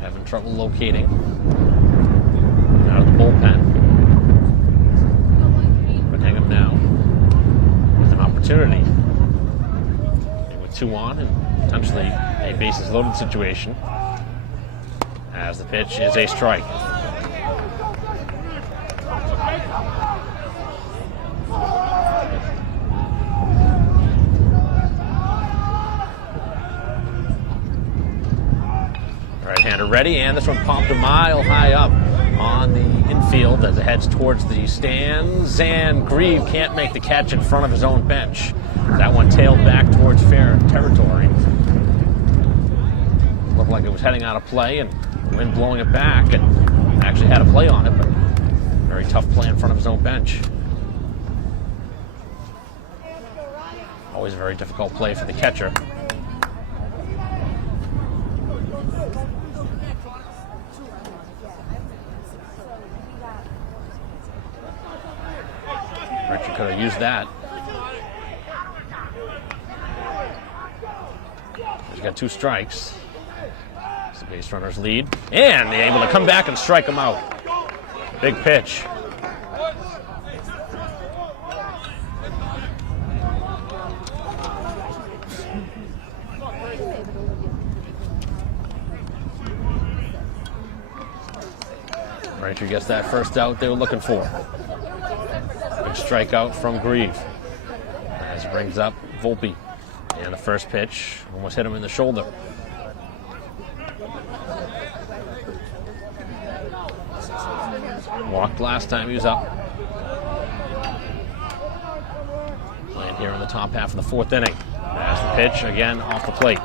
Having trouble locating out of the bullpen. But Hingham now with an opportunity. With 2 on and potentially a bases loaded situation. As the pitch is a strike. Right-hander ready, and this one popped a mile high up on the infield as it heads towards the stands, and Grieve can't make the catch in front of his own bench. That one tailed back towards fair territory. Looked like it was heading out of play, and wind blowing it back, and actually had a play on it, but very tough play in front of his own bench. Always a very difficult play for the catcher. Braintree could have used that. He's got 2 strikes. The base runners lead, and they're able to come back and strike him out. Big pitch. Braintree gets that first out they were looking for. Big strikeout from Grieve. As it brings up Volpe. And the first pitch almost hit him in the shoulder. Walked last time he was up. Playing here in the top half of the 4th inning. As the pitch again off the plate.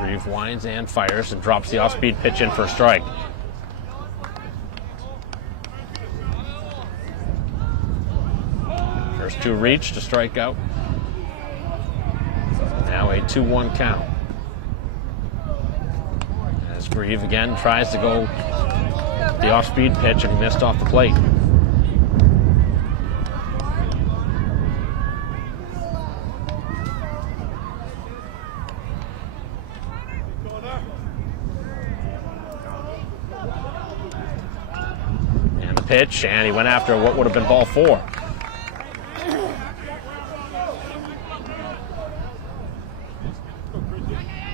Grieve winds and fires and drops the off-speed pitch in for a strike. First 2 reach to strike out. Now a 2-1 count. As Grieve again tries to go the off-speed pitch and he missed off the plate. And the pitch, and he went after what would have been ball 4.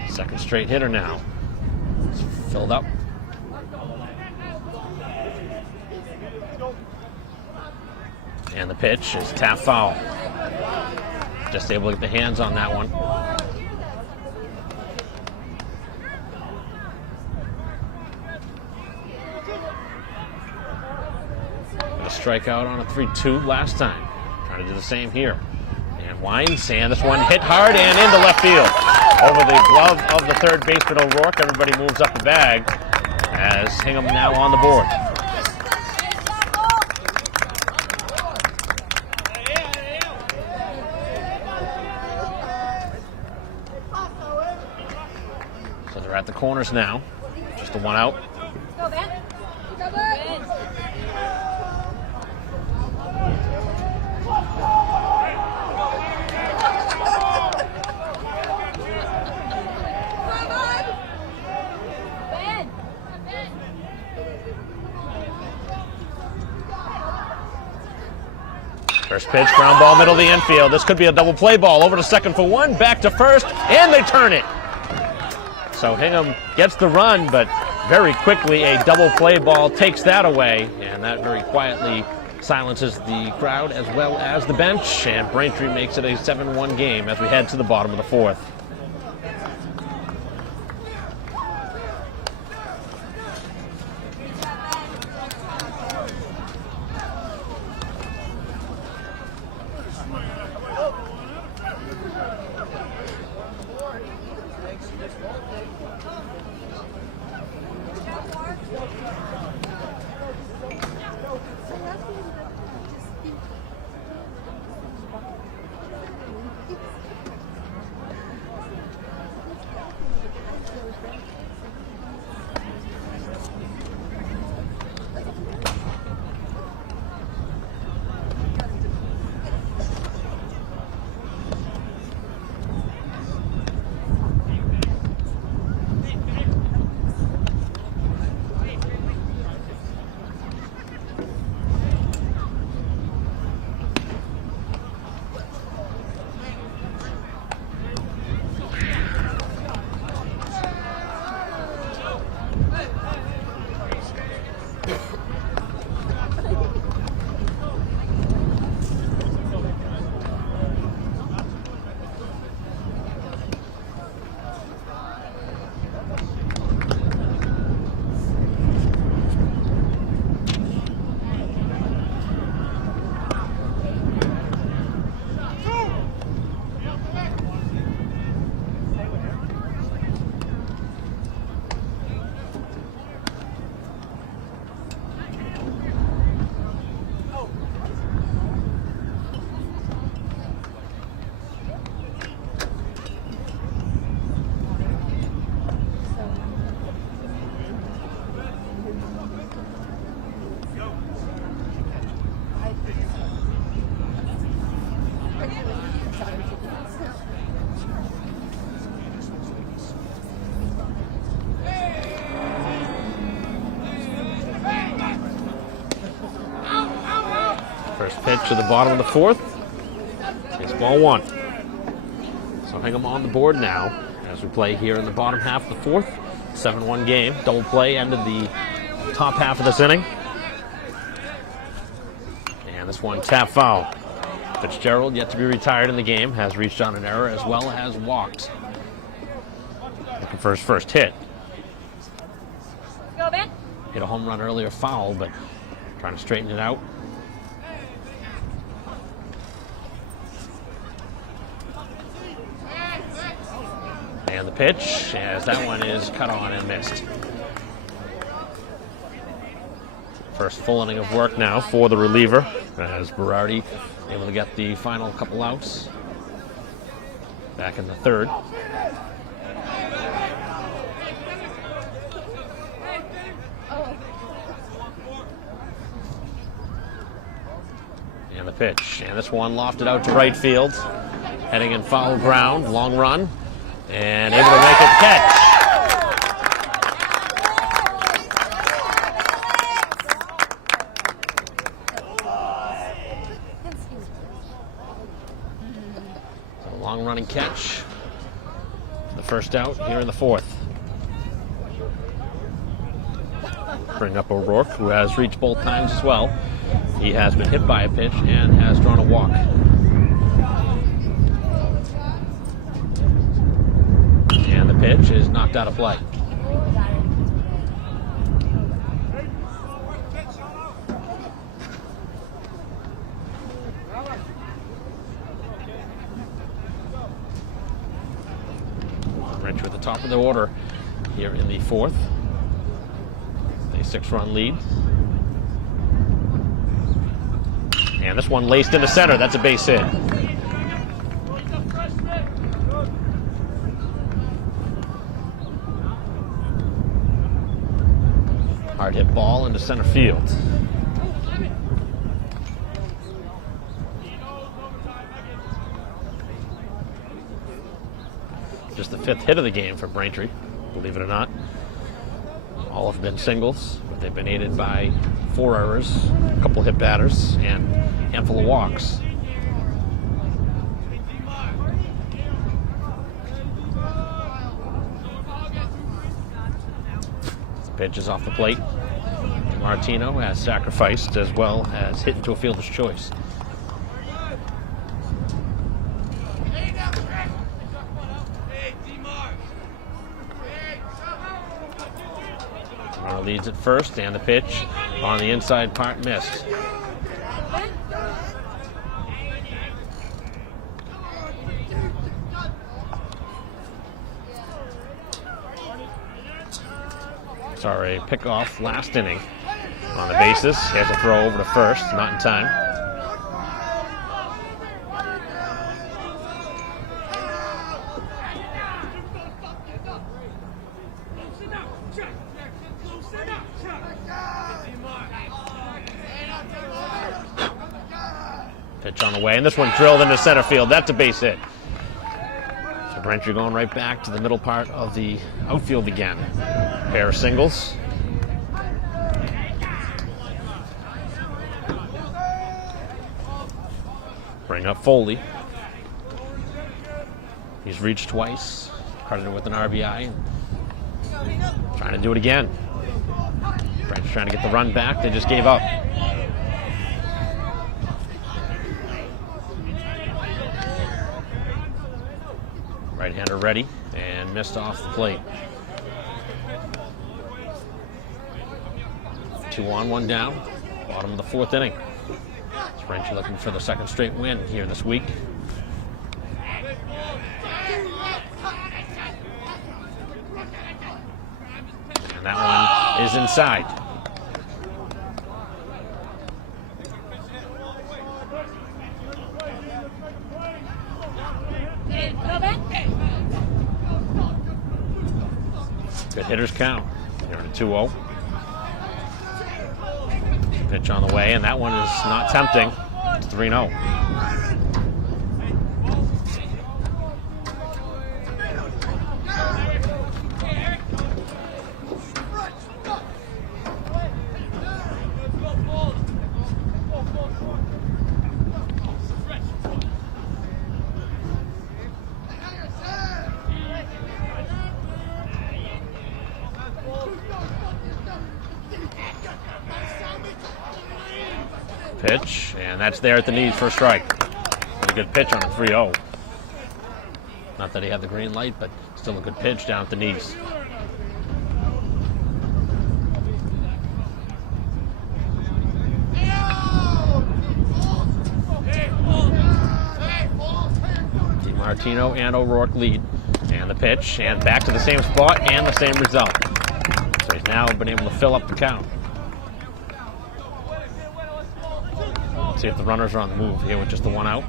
Second straight hitter now. It's filled up. And the pitch is tap foul. Just able to get the hands on that one. A strikeout on a 3-2 last time. Trying to do the same here. And winds, and this one hit hard and into left field. Over the glove of the third baseman O'Rourke, everybody moves up the bag as Hingham now on the board. So they're at the corners now. Just the 1 out. Go, Ben. Go, Ben. First pitch, ground ball, middle of the infield. This could be a double play ball. Over to second for 1, back to first, and they turn it. So Hingham gets the run, but very quickly a double play ball takes that away, and that very quietly silences the crowd as well as the bench, and Braintree makes it a 7-1 game as we head to the bottom of the fourth. First pitch to the bottom of the fourth is ball one. So Hingham on the board now as we play here in the bottom half of the fourth. 7-1 game. Double play ended the top half of this inning. And this one tap foul. Fitzgerald, yet to be retired in the game, has reached on an error as well as walked. Looking for his first hit. Go, Ben. Hit a home run earlier, foul, but trying to straighten it out. And the pitch, as that one is cut on and missed. First full inning of work now for the reliever, as Berardi able to get the final couple outs back in the third. And the pitch, and this one lofted out to right field, heading in foul ground, long run, and able to make it catch. So long running catch. The first out here in the fourth. Bring up O'Rourke, who has reached both times as well. He has been hit by a pitch and has drawn a walk. And the pitch is knocked out of play. Braintree at the top of the order here in the fourth. A 6-run lead. And this one laced into center. That's a base hit. Hard hit ball into center field. Just the fifth hit of the game for Braintree, believe it or not. All have been singles, but they've been aided by 4 errors, a couple hit batters, and a handful of walks. The pitch is off the plate. Martino has sacrificed as well as hit into a fielder's choice. Runner leads at first, and the pitch on the inside part missed. Sorry, a pickoff last inning on the bases. He has a throw over to first, not in time. Pitch on the way, and this one drilled into center field. That's a base hit. So Braintree going right back to the middle part of the outfield again. Pair of singles. Bring up Foley. He's reached twice, credited with an RBI. Trying to do it again. Braintree trying to get the run back. They just gave up. Right-hander ready and missed off the plate. 2 on, 1 down. Bottom of the 4th inning. Braintree looking for the 2nd straight win here this week. And that one is inside. Good hitters count. They're at 2-0. Pitch on the way, and that one is not tempting. It's 3-0. Pitch, and that's there at the knees for a strike. A good pitch on a 3-0. Not that he had the green light, but still a good pitch down at the knees. DiMartino and O'Rourke lead. And the pitch, and back to the same spot, and the same result. So he's now been able to fill up the count. See if the runners are on the move here with just the 1 out.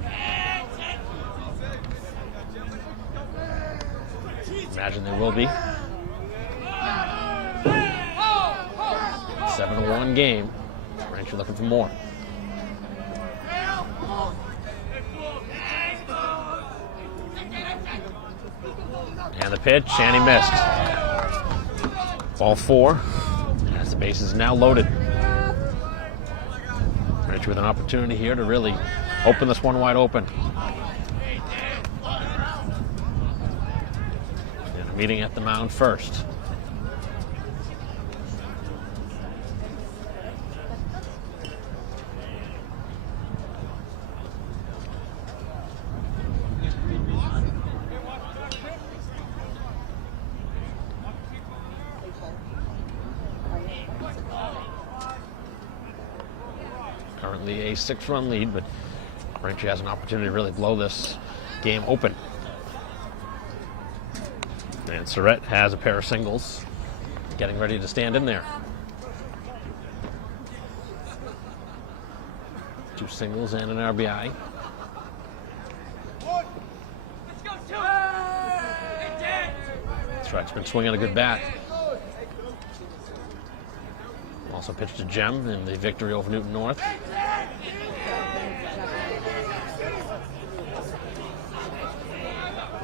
Imagine they will be. 7-1 game. Braintree looking for more. And the pitch, and he missed. Ball 4, as the base is now loaded. Braintree with an opportunity here to really open this one wide open. And a meeting at the mound first. Currently a 6-run lead, but Braintree has an opportunity to really blow this game open. And Surrett has a pair of singles, getting ready to stand in there. 2 singles and an RBI. Surrett's been swinging a good bat. Also pitched to Jem in the victory over Newton North.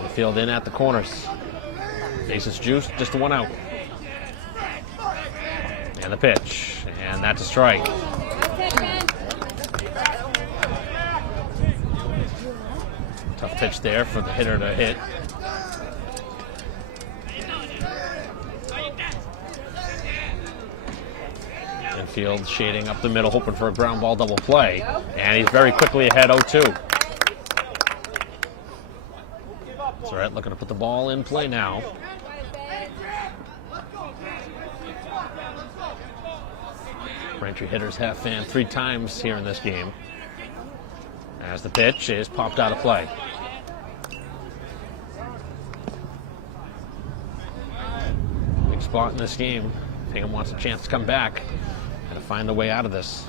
The field in at the corners. Bases juiced, just the 1 out. And the pitch, and that's a strike. Tough pitch there for the hitter to hit. Infield shading up the middle, hoping for a ground ball double play. And he's very quickly ahead 0-2. Surratt looking to put the ball in play now. Braintree hitters have fanned 3 times here in this game, as the pitch is popped out of play. Big spot in this game. Hingham wants a chance to come back and to find the way out of this.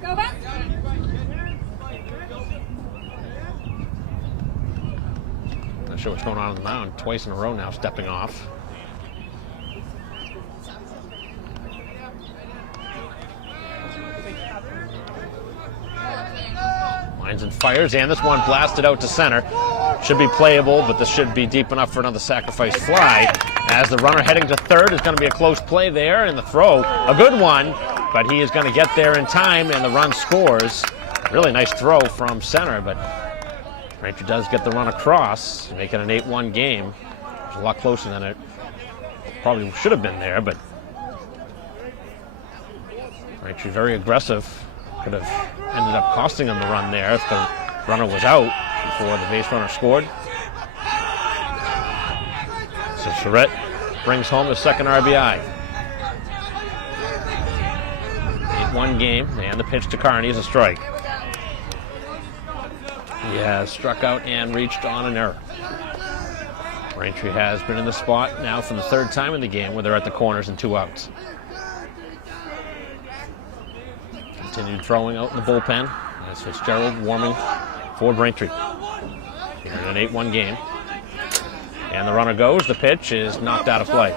Go back. Not sure what's going on the mound. Twice in a row now stepping off. Lines and fires, and this one blasted out to center. Should be playable, but this should be deep enough for another sacrifice fly. As the runner heading to third, is going to be a close play there, and the throw, a good one, but he is going to get there in time, and the run scores. Really nice throw from center, but Braintree does get the run across, making an 8-1 game. It's a lot closer than it probably should have been there, but Braintree very aggressive. Could have ended up costing him the run there if the runner was out before the base runner scored. So Surratt brings home his second RBI. 8-1 game, and the pitch to Carney is a strike. He has struck out and reached on an error. Braintree has been in the spot now for the 3rd time in the game where they're at the corners and 2 outs. Continued throwing out in the bullpen as Fitzgerald warming for Braintree. Here in an 8-1 game. And the runner goes. The pitch is knocked out of play.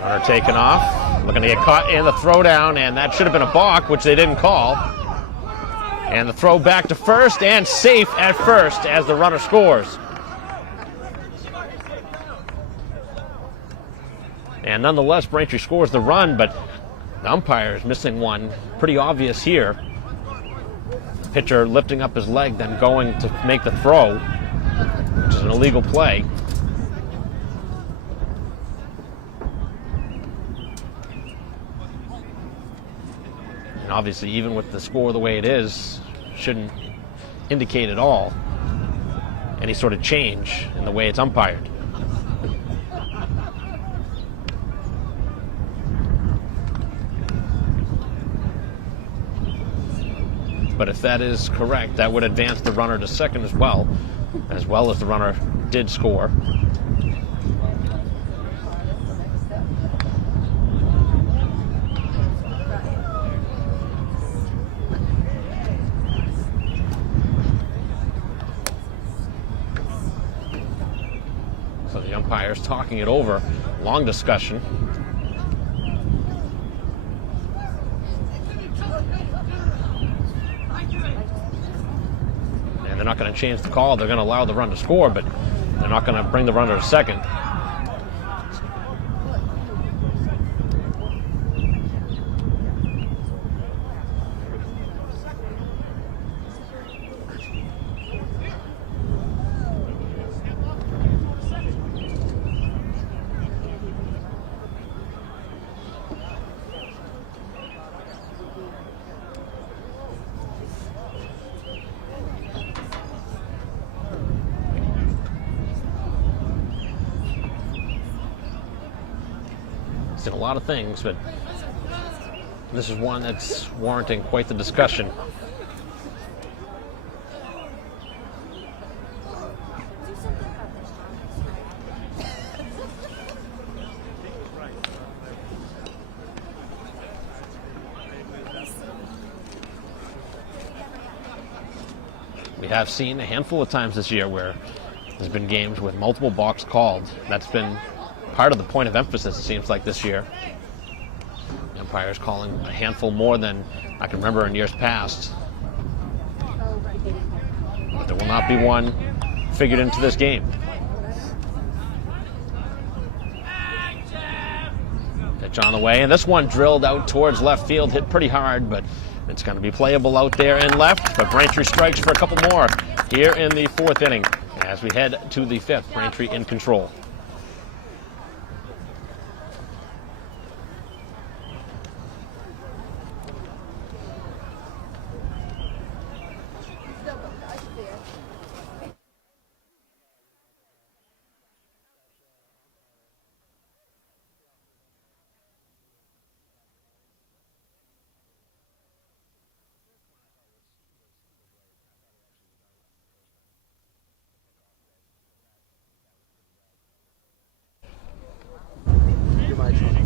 Runner taken off, looking to get caught in the throwdown, and that should have been a balk, which they didn't call. And the throw back to first, and safe at first as the runner scores. And nonetheless, Braintree scores the run, but the umpire is missing one. Pretty obvious here. Pitcher lifting up his leg, then going to make the throw, which is an illegal play. And obviously, even with the score the way it is, shouldn't indicate at all any sort of change in the way it's umpired. But if that is correct, that would advance the runner to second as well as the runner did score. So the umpires talking it over, long discussion. And they're not going to change the call. They're going to allow the run to score, but they're not going to bring the runner to second. In a lot of things, but this is one that's warranting quite the discussion. We have seen a handful of times this year where There's been games with multiple balks called. That's been part of the point of emphasis, it seems like, this year. The umpires calling a handful more than I can remember in years past. But there will not be one figured into this game. Pitch on the way, and this one drilled out towards left field, hit pretty hard, but it's going to be playable out there in left. But Braintree strikes for a couple more here in the 4th inning as we head to the 5th. Braintree in control. You're my Sean.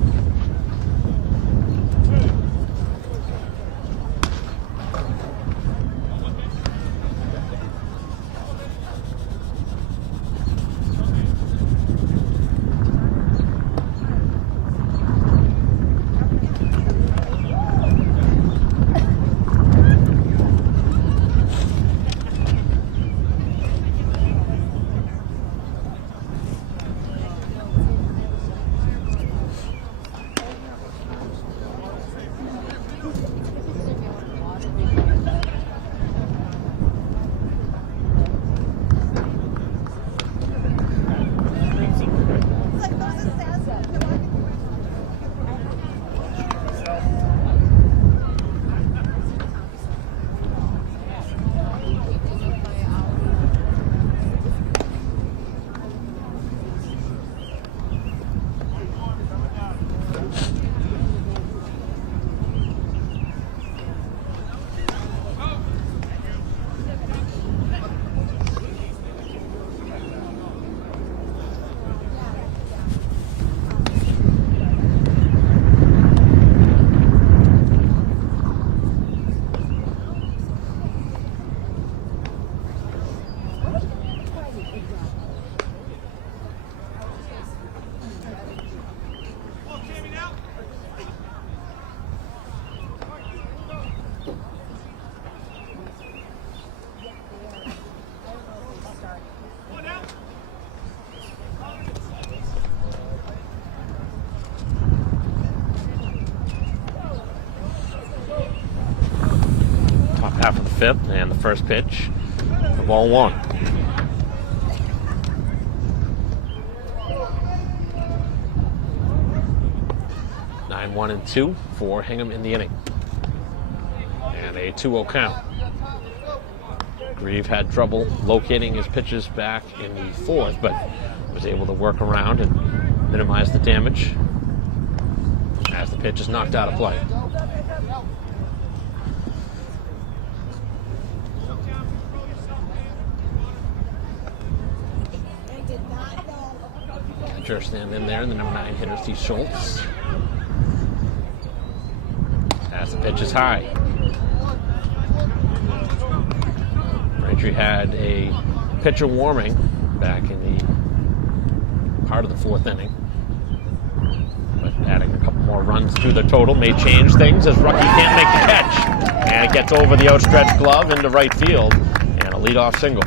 Half of the 5th, and the first pitch for ball 1. Nine, 1, and 2 for Hingham in the inning. And a 2-0 count. Grieve had trouble locating his pitches back in the 4th, but was able to work around and minimize the damage as the pitch is knocked out of play. Catcher stand in there, and the number 9 hitter, Steve Schultz. As the pitch is high. Braintree had a pitcher warming back in the part of the 4th inning. But adding a couple more runs to the total may change things as Rucky can't make the catch. And it gets over the outstretched glove into right field, and a leadoff single.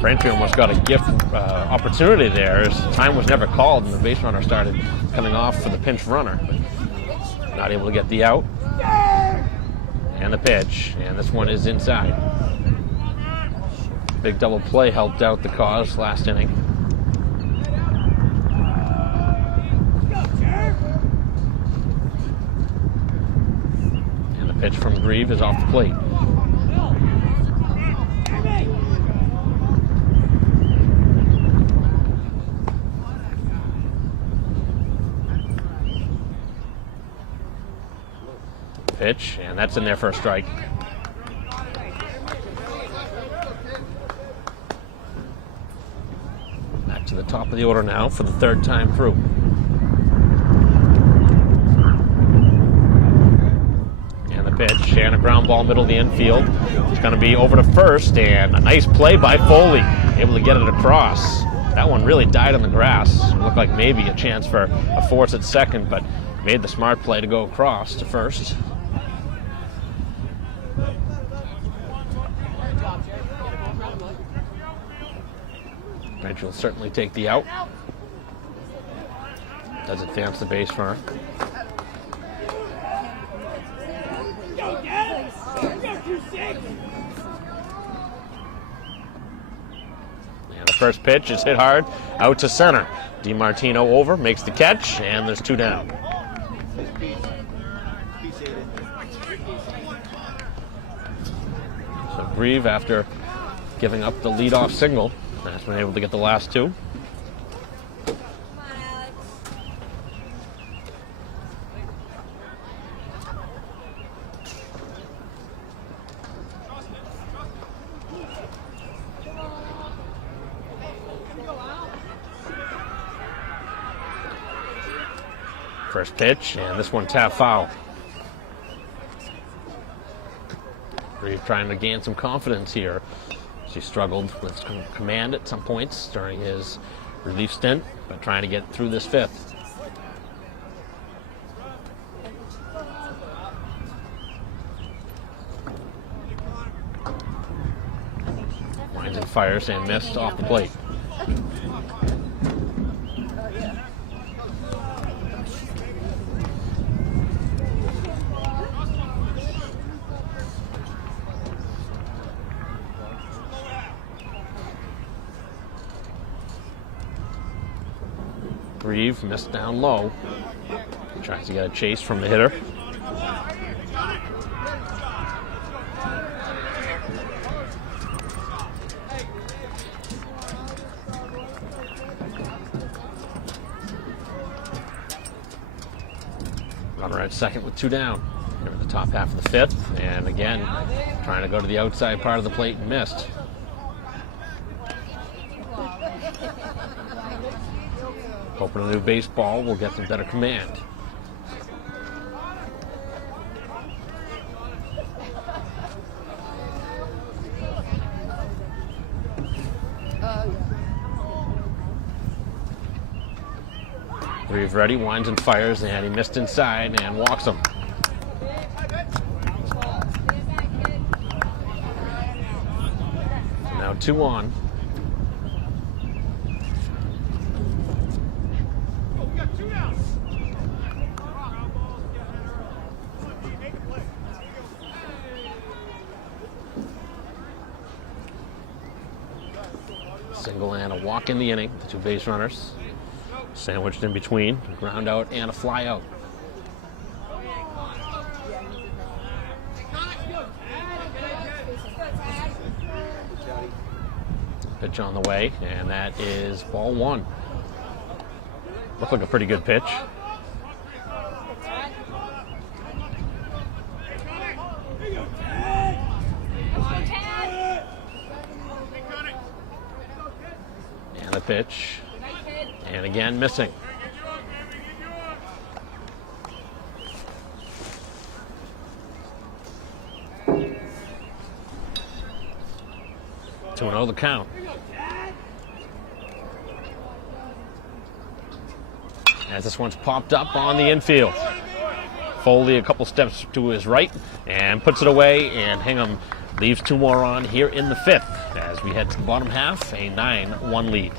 Braintree almost got a gift opportunity there as time was never called and the base runner started coming off for the pinch runner. But not able to get the out. And the pitch, and this one is inside. Big double play helped out the cause last inning. And the pitch from Grieve is off the plate. Pitch, and that's in there for a strike. to the top of the order now for the third time through. And the pitch, and a ground ball middle of the infield. It's going to be over to first, and a nice play by Foley, able to get it across. That one really died on the grass. Looked like maybe a chance for a force at second, but made the smart play to go across to first. Braintree will certainly take the out. Does advance the base runner. And the first pitch is hit hard out to center. DiMartino over, makes the catch, and there's 2 down. So Grieve, after giving up the leadoff single, has been able to get the last 2. First pitch, and this one tap foul. Grieve trying to gain some confidence here. He struggled with command at some points during his relief stint, but trying to get through this 5th. Winds and fires and missed off the plate. Grieve missed down low. Tries to get a chase from the hitter. Runner at second with 2 down. Here at the top half of the 5th. And again, trying to go to the outside part of the plate and missed. Hoping a new baseball will get some better command. Grieve ready, winds and fires, and he missed inside and walks him. So now 2 on. Single and a walk in the inning, the 2 base runners. Sandwiched in between, a ground out and a fly out. Pitch on the way, and that is ball 1. Looked like a pretty good pitch. And the pitch. And again, missing. To another count. As this one's popped up on the infield. Foley a couple steps to his right and puts it away, and Hingham leaves 2 more on here in the 5th as we head to the bottom half, a 9-1 lead.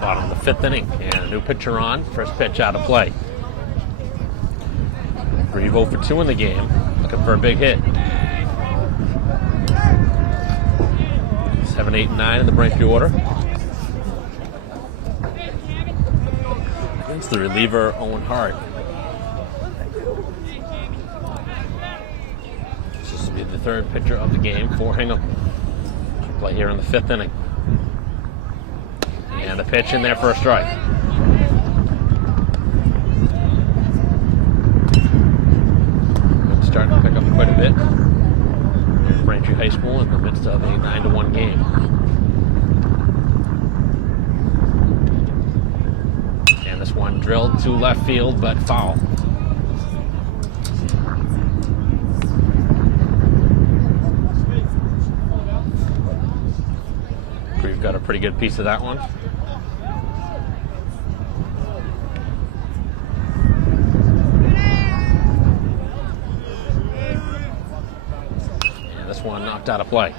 Bottom of the fifth inning, and a new pitcher on. First pitch out of play. Revo for 2 in the game, looking for a big hit. 7, 8, and 9 in the Braintree order. Against the reliever, Owen Hart. This will be the third pitcher of the game for Hingham. Play here in the 5th inning. And the pitch in there for a strike. Starting to pick up quite a bit. Braintree High School in the midst of a 9-1 game. And this one drilled to left field, but foul. We've got a pretty good piece of that one. One knocked out of play.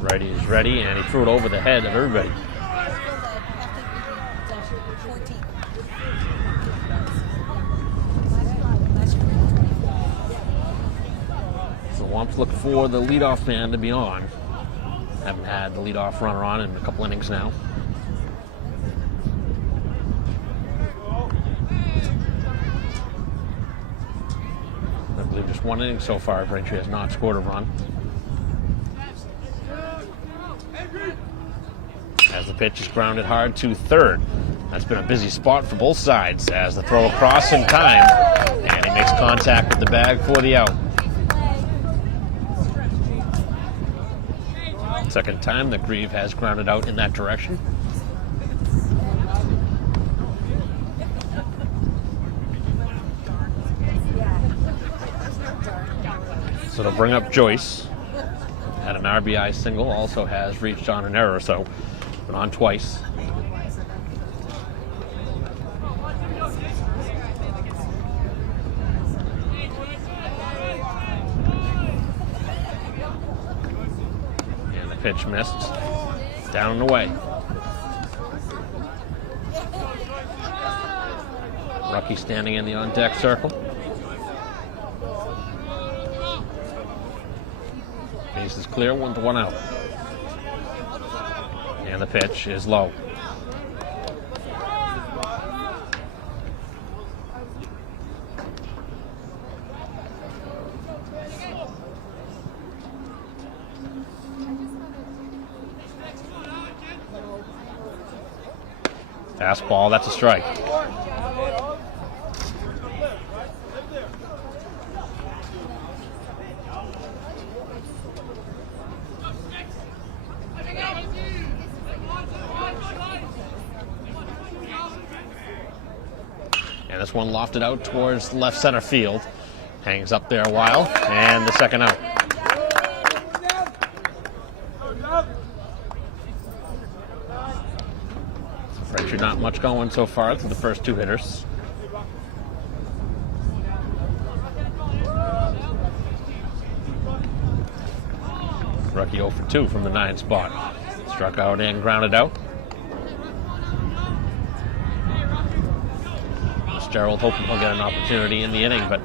Righty is ready, and he threw it over the head of everybody. Wamps look for the leadoff man to be on. Haven't had the leadoff runner on in a couple innings now. I believe just 1 inning so far. Braintree has not scored a run. As the pitch is grounded hard to third. That's been a busy spot for both sides as the throw across in time. And he makes contact with the bag for the out. Second time that Grieve has grounded out in that direction. So to bring up Joyce, had an RBI single, also has reached on an error, so been on twice. Pitch missed. Down and away. Rucky standing in the on-deck circle. Base is clear, 1 out. And the pitch is low. Fastball, that's a strike. And this one lofted out towards left center field. Hangs up there a while, and the second out. Braintree not much going so far through the first 2 hitters. Rucky 0 for 2 from the 9 spot. Struck out and grounded out. Gerald hoping he'll get an opportunity in the inning, but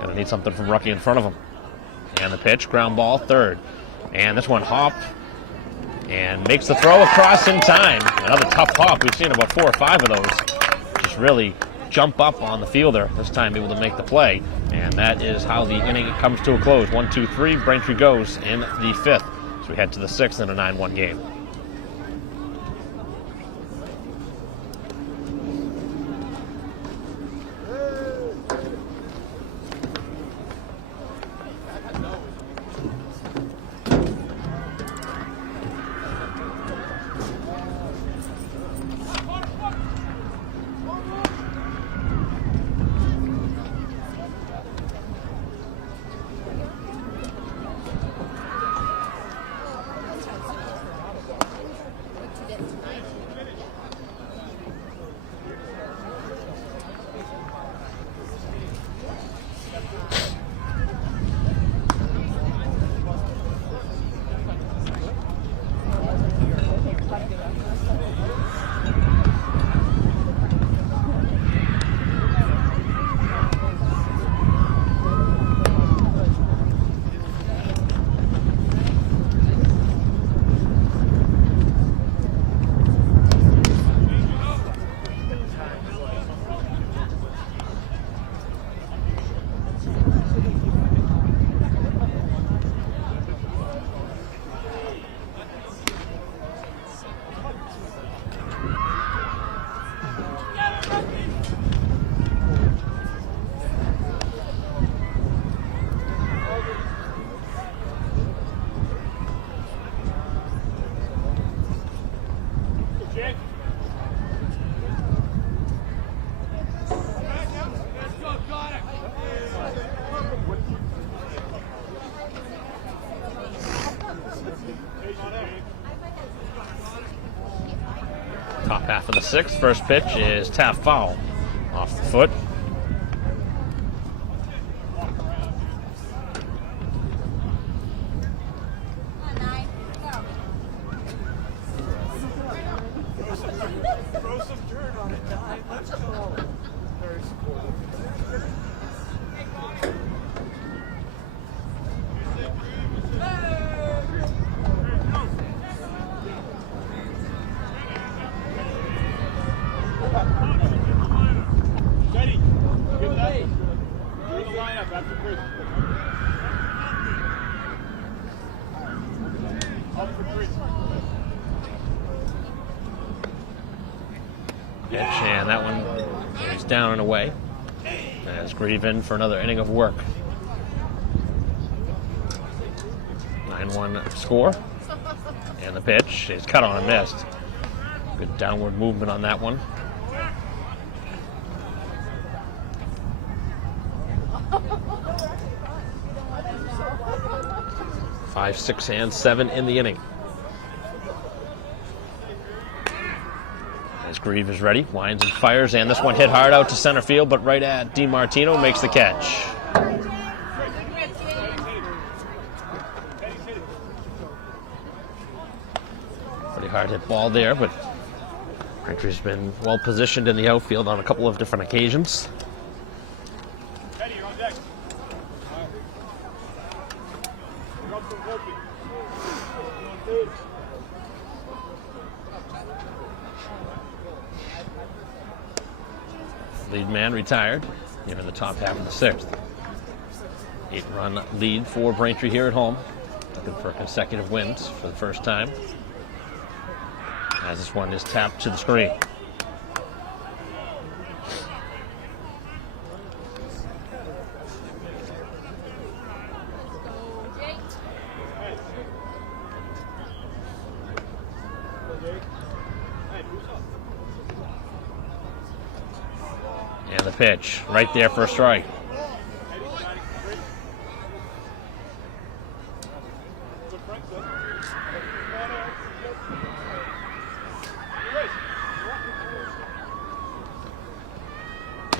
gonna need something from Rucky in front of him. And the pitch, ground ball, third. And this one hopped and makes the throw across in time. Another tough hop. We've seen about 4 or 5 of those. Just really jump up on the fielder, this time able to make the play. And that is how the inning comes to a close. 1, 2, 3. Braintree goes in the 5th. So we head to the 6th in a 9-1 game. Top half of the 6th. First pitch is tap foul off the foot. Throw some dirt on it, Di. Let's go. Very supportive. Steady. Give that. You're in the lineup after Chris. Up for Chris. Pitch, and that one is down and away. As Grieve in for another inning of work. 9-1 score. And the pitch is cut on and missed. Good downward movement on that one. 5, 6, and 7 in the inning. As Grieve is ready, winds and fires, and this one hit hard out to center field, but right at DiMartino makes the catch. Pretty hard hit ball there, but Braintree's been well positioned in the outfield on a couple of different occasions. Lead man retired into the top half of the 6th. 8-run lead for Braintree here at home. Looking for consecutive wins for the first time. As this one is tapped to the screen. And the pitch, right there for a strike.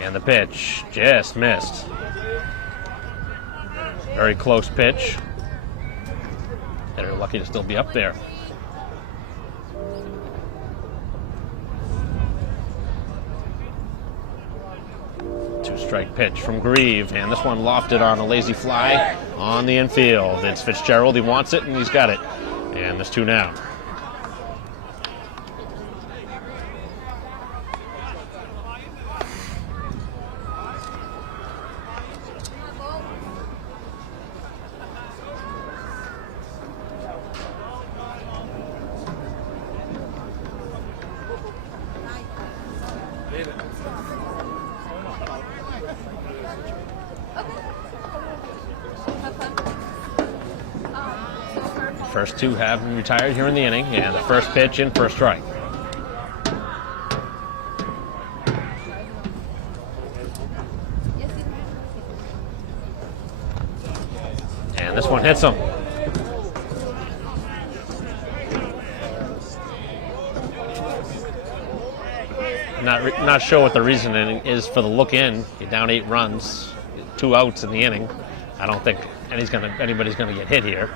And the pitch just missed. Very close pitch. They're lucky to still be up there. Two-strike pitch from Grieve, and this one lofted on a lazy fly on the infield. It's Fitzgerald. He wants it, and he's got it. And there's 2 now. First two have been retired here in the inning, and the first pitch in for a strike. And this one hits him. Not sure what the reasoning is for the look in. You're down 8 runs, 2 outs in the inning. I don't think anybody's gonna get hit here.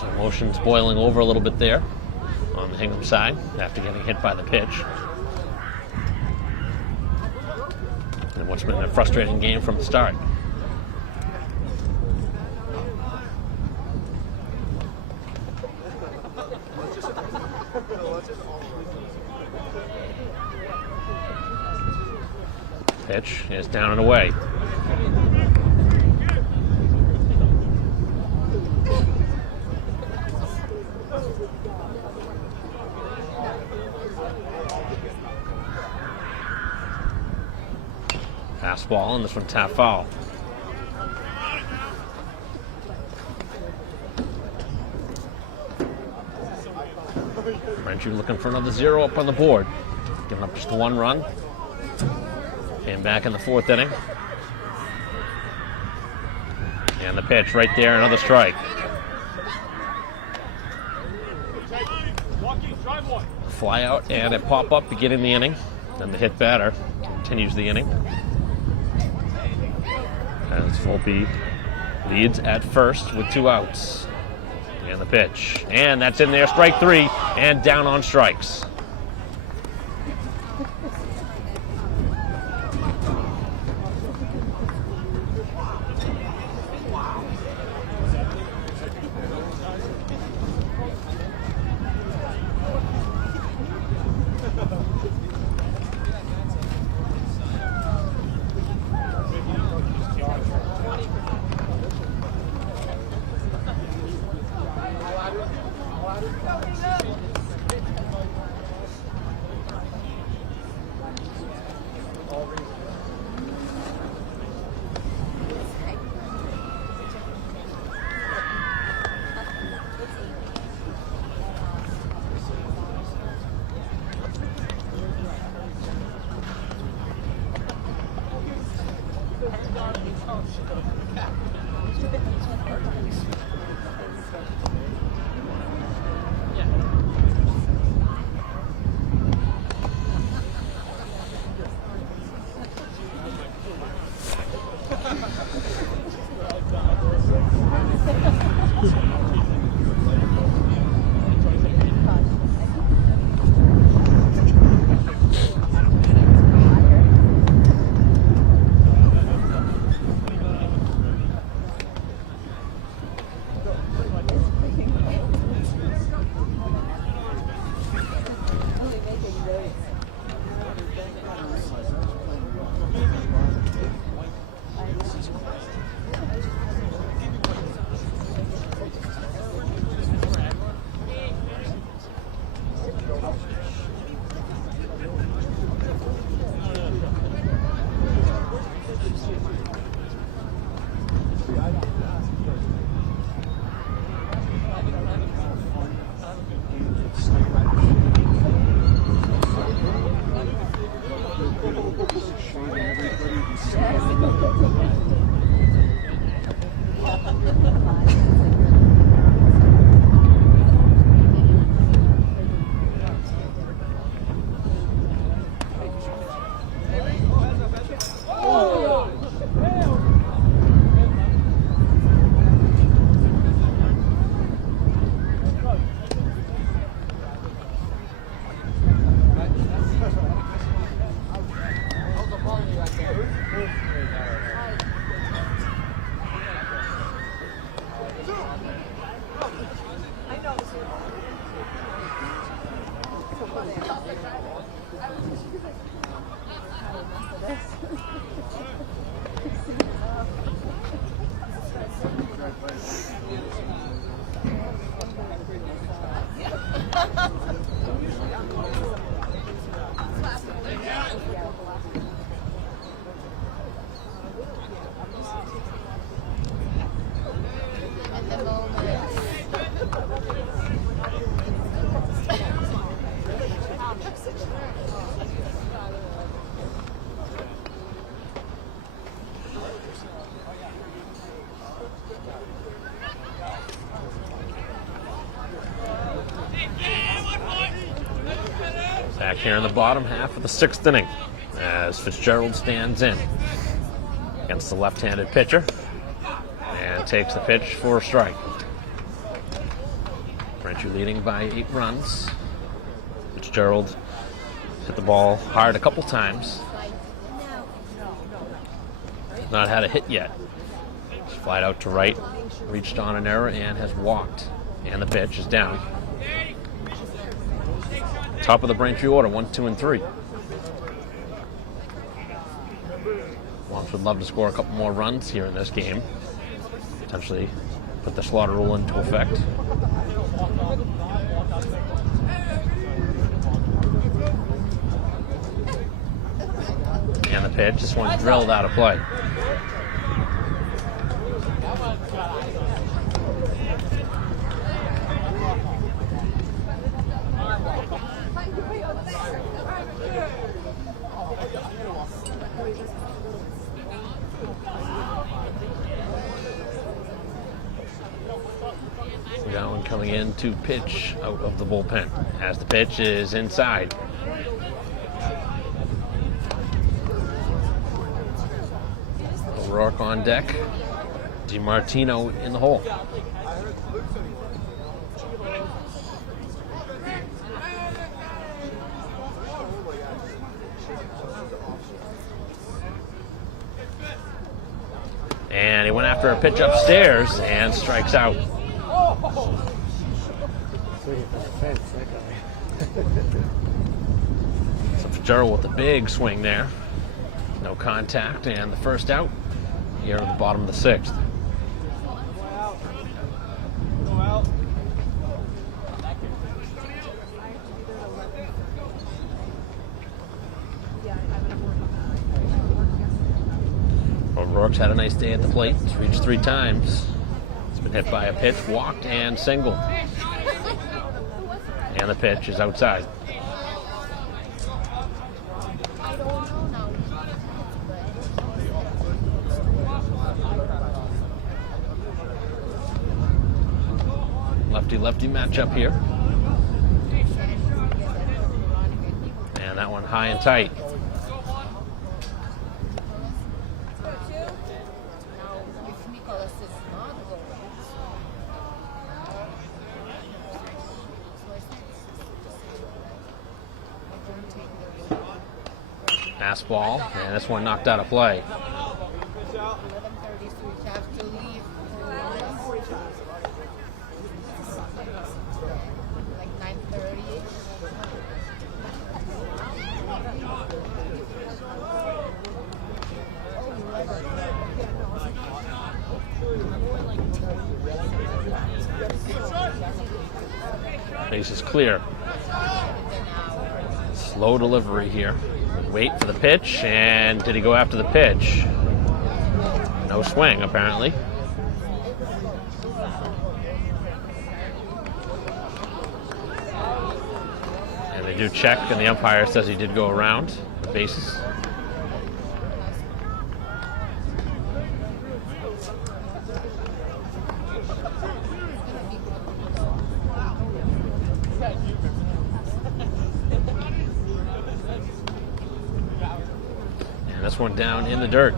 So emotions boiling over a little bit there on the Hingham side after getting hit by the pitch. And what's been a frustrating game from the start. Pitch is down and away. Fastball, and this one tap foul. Braintree looking for another 0 up on the board. Giving up just 1 run. Came back in the 4th inning. And the pitch right there, another strike. Fly out and a pop up beginning the inning. Then the hit batter continues the inning. As Volpe leads at first with 2 outs. And the pitch. And that's in there, strike 3, and down on strikes. Back here in the bottom half of the 6th inning as Fitzgerald stands in against the left-handed pitcher and takes the pitch for a strike. Braintree leading by 8 runs. Fitzgerald hit the ball hard a couple times. Not had a hit yet. He's flied out to right, reached on an error, and has walked. And the pitch is down. Top of the Braintree order, 1, 2, and 3. Longs would love to score a couple more runs here in this game. Potentially put the slaughter rule into effect. And the pitch, this one's drilled out of play. Gowan coming in to pitch out of the bullpen as the pitch is inside. O'Rourke on deck. DiMartino in the hole. And he went after a pitch upstairs and strikes out. So Fitzgerald with a big swing there. No contact, and the first out here at the bottom of the 6th. O'Rourke's had a nice day at the plate. He's reached 3 times. He's been hit by a pitch, walked, and singled. And the pitch is outside. Lefty-lefty matchup here. And that one high and tight. Fastball, and this one knocked out of play. Base is clear. Slow delivery here. Wait for the pitch, and did he go after the pitch? No swing, apparently. And they do check, and the umpire says he did go around the bases. This one down in the dirt.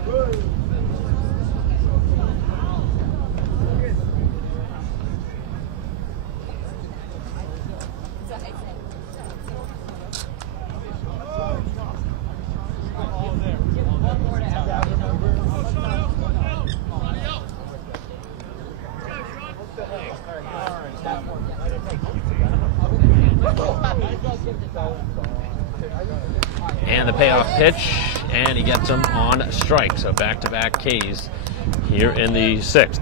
And the payoff pitch, and he gets him on strike. So back-to-back Ks here in the 6th.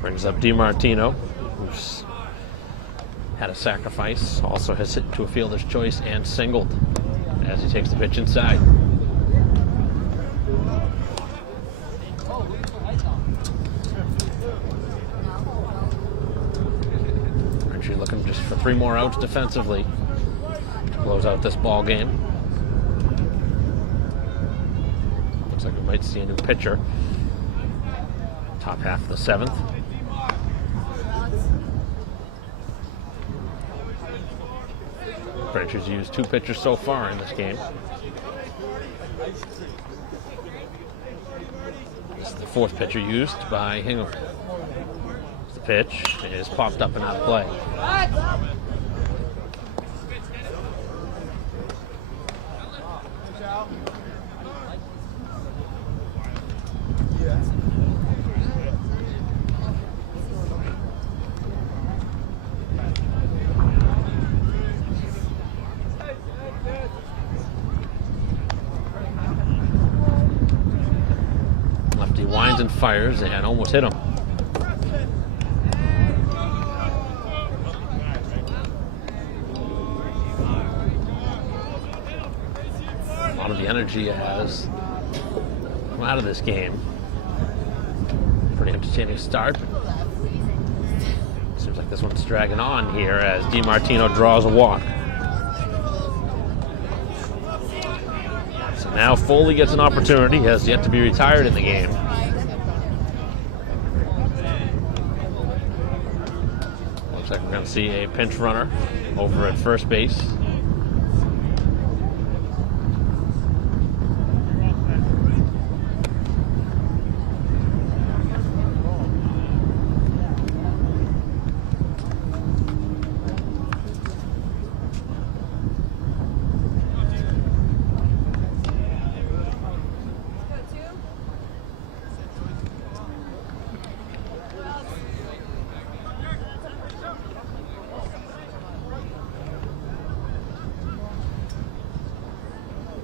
Brings up DiMartino, who's had a sacrifice, also has hit to a fielder's choice and singled as he takes the pitch inside. 3 more outs defensively to close out this ball game. Looks like we might see a new pitcher. Top half of the 7th. Braintree's used 2 pitchers so far in this game. This is the 4th pitcher used by Hingham. The pitch is popped up and out of play. Lefty winds and fires and almost hit him. A lot of the energy has come out of this game. Pretty entertaining start. Seems like this one's dragging on here as DiMartino draws a walk. So now Foley gets an opportunity. He has yet to be retired in the game. Looks like we're going to see a pinch runner over at first base.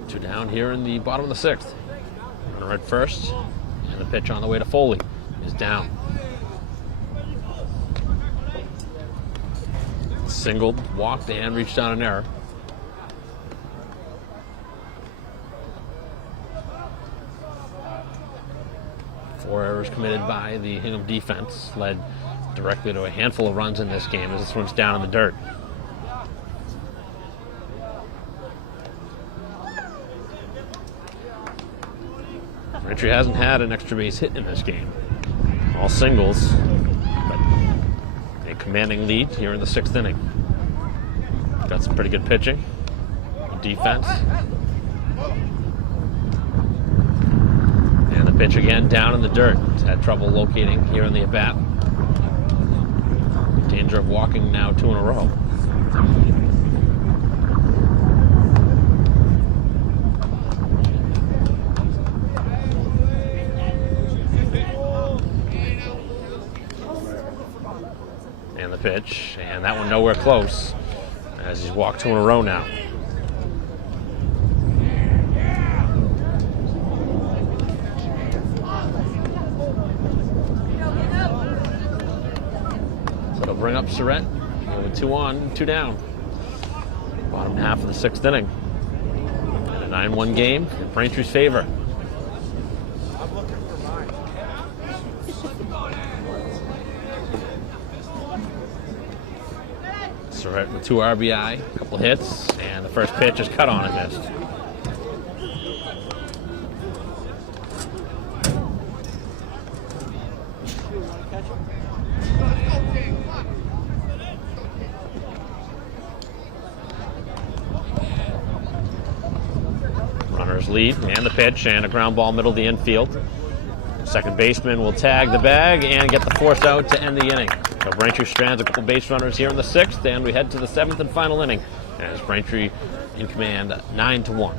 Two down here in the bottom of the 6th. Runner at first, and the pitch on the way to Foley is down. Singled, walked, and reached on an error. Four errors committed by the Hingham defense led directly to a handful of runs in this game as this one's down in the dirt. Braintree hasn't had an extra base hit in this game. All singles, but a commanding lead here in the 6th inning. Got some pretty good pitching, defense. And the pitch again down in the dirt. He's had trouble locating here in the at-bat. Danger of walking now 2 in a row. And the pitch, and that one nowhere close as he's walked 2 in a row now. So it'll bring up Surrett with 2 on, 2 down. Bottom half of the 6th inning. And a 9-1 game in Braintree's favor. Surrett with 2 RBI, a couple hits, and the first pitch is cut on and missed. Runners lead, and the pitch, and a ground ball middle of the infield. Second baseman will tag the bag and get the 4th out to end the inning. So Braintree strands a couple base runners here in the 6th, and we head to the 7th and final inning as Braintree in command 9-1.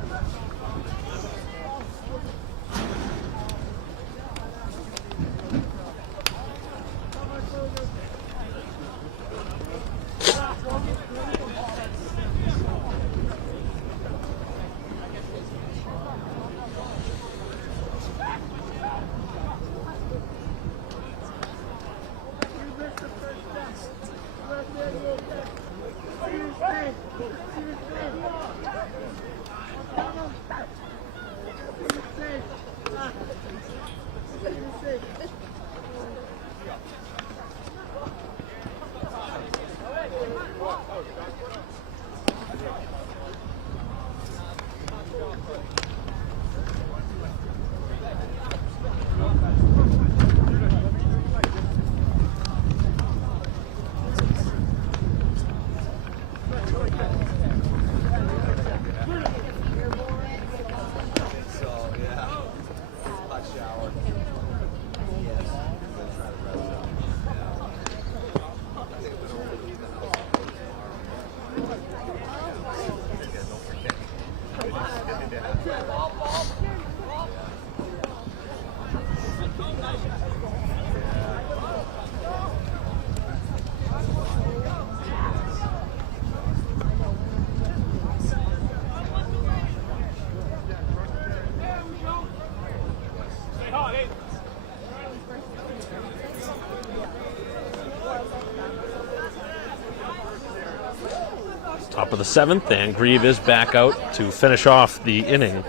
Top of the 7th, and Grieve is back out to finish off the inning.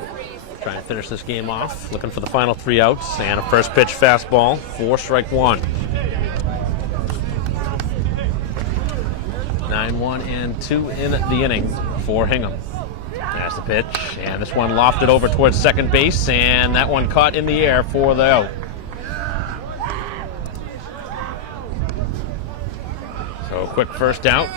Trying to finish this game off. Looking for the final 3 outs, and a first pitch fastball for strike 1. 9-1 and 2 in the inning for Hingham. That's the pitch, and this one lofted over towards second base, and that one caught in the air for the out. So quick first out.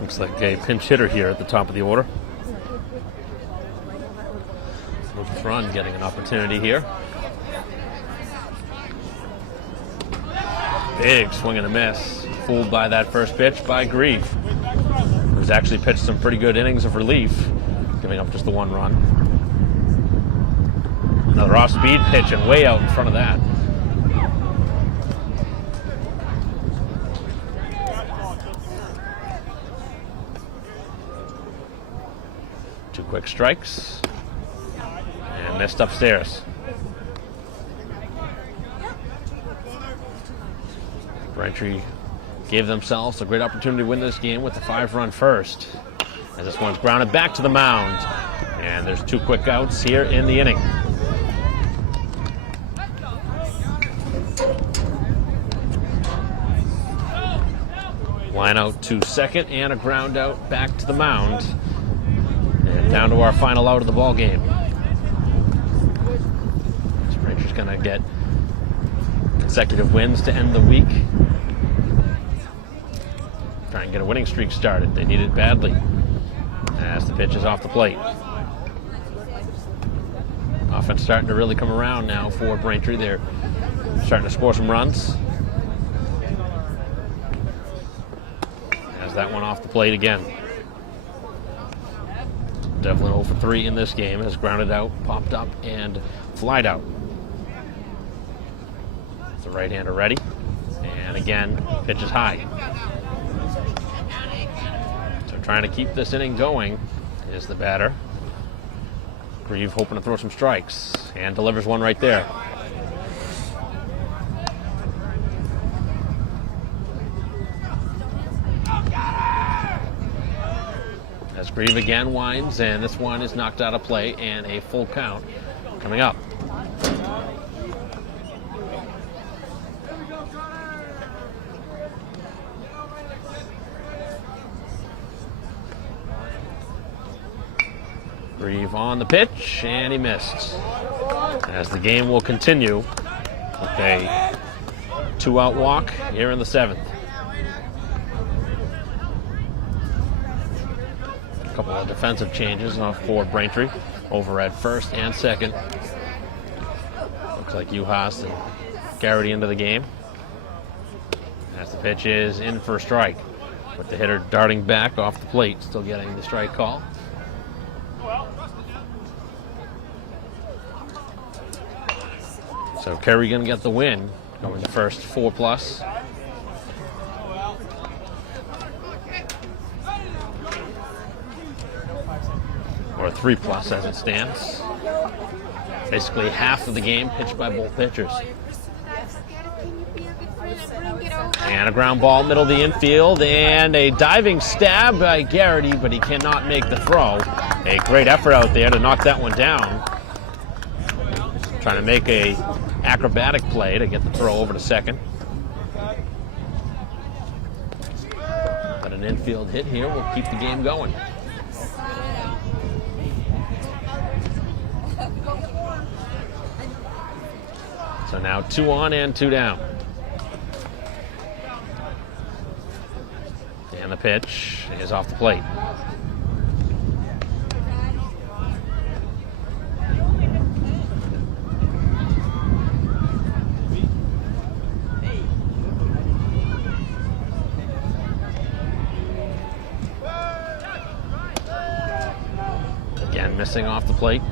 Looks like a pinch hitter here at the top of the order. Lucas Run getting an opportunity here. Big swing and a miss. Fooled by that first pitch by Grieve, who's actually pitched some pretty good innings of relief, giving up just the 1 run. Another off-speed pitch and way out in front of that. Two quick strikes. And missed upstairs. Braintree gave themselves a great opportunity to win this game with the 5-run first, as this one's grounded back to the mound. And there's 2 quick outs here in the inning. Line out to second and a ground out back to the mound. And down to our final out of the ball game. Braintree's going to get consecutive wins to end the week. Try and get a winning streak started. They need it badly, as the pitch is off the plate. Offense starting to really come around now for Braintree. They're starting to score some runs. As that one off the plate again. Devlin 0 for 3 in this game. Has grounded out, popped up, and flied out. The right-hander ready. And again, pitch is high. So trying to keep this inning going is the batter. Grieve hoping to throw some strikes, and delivers one right there. As Grieve again winds, and this one is knocked out of play, and a full count coming up. Grieve on the pitch, and he missed. As the game will continue with a 2-out walk here in the 7th. A couple of defensive changes for Braintree over at first and second. Looks like Uhas and Garrity into the game. As the pitch is in for a strike, with the hitter darting back off the plate, still getting the strike call. So Kerry going to get the win, going the first 4+. Or 3+ as it stands. Basically half of the game pitched by both pitchers. And a ground ball middle of the infield, and a diving stab by Garrity, but he cannot make the throw. A great effort out there to knock that one down. Trying to make a acrobatic play to get the throw over to second. But an infield hit here will keep the game going. So now 2 on and 2 down. And the pitch is off the plate. Again, missing off the plate.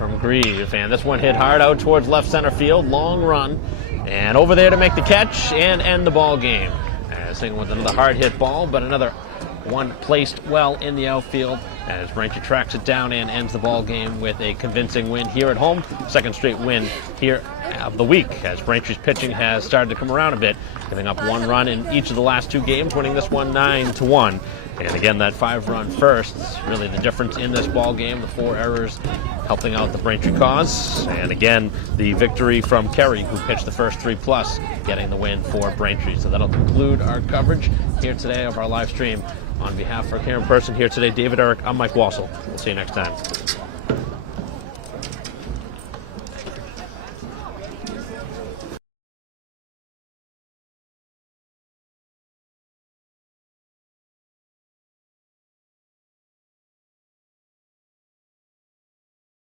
from Grieve, and this one hit hard out towards left center field. Long run, and over there to make the catch and end the ball game. As Hingham with another hard hit ball, but another one placed well in the outfield as Braintree tracks it down and ends the ball game with a convincing win here at home. Second straight win here of the week as Braintree's pitching has started to come around a bit, giving up 1 run in each of the last 2 games, winning this one 9-1. And again, that 5-run first is really the difference in this ball game. The 4 errors helping out the Braintree cause. And again, the victory from Kerry, who pitched the first 3+, getting the win for Braintree. So that'll conclude our coverage here today of our live stream. On behalf of our camera person here today, David Eric, I'm Mike Wassel. We'll see you next time.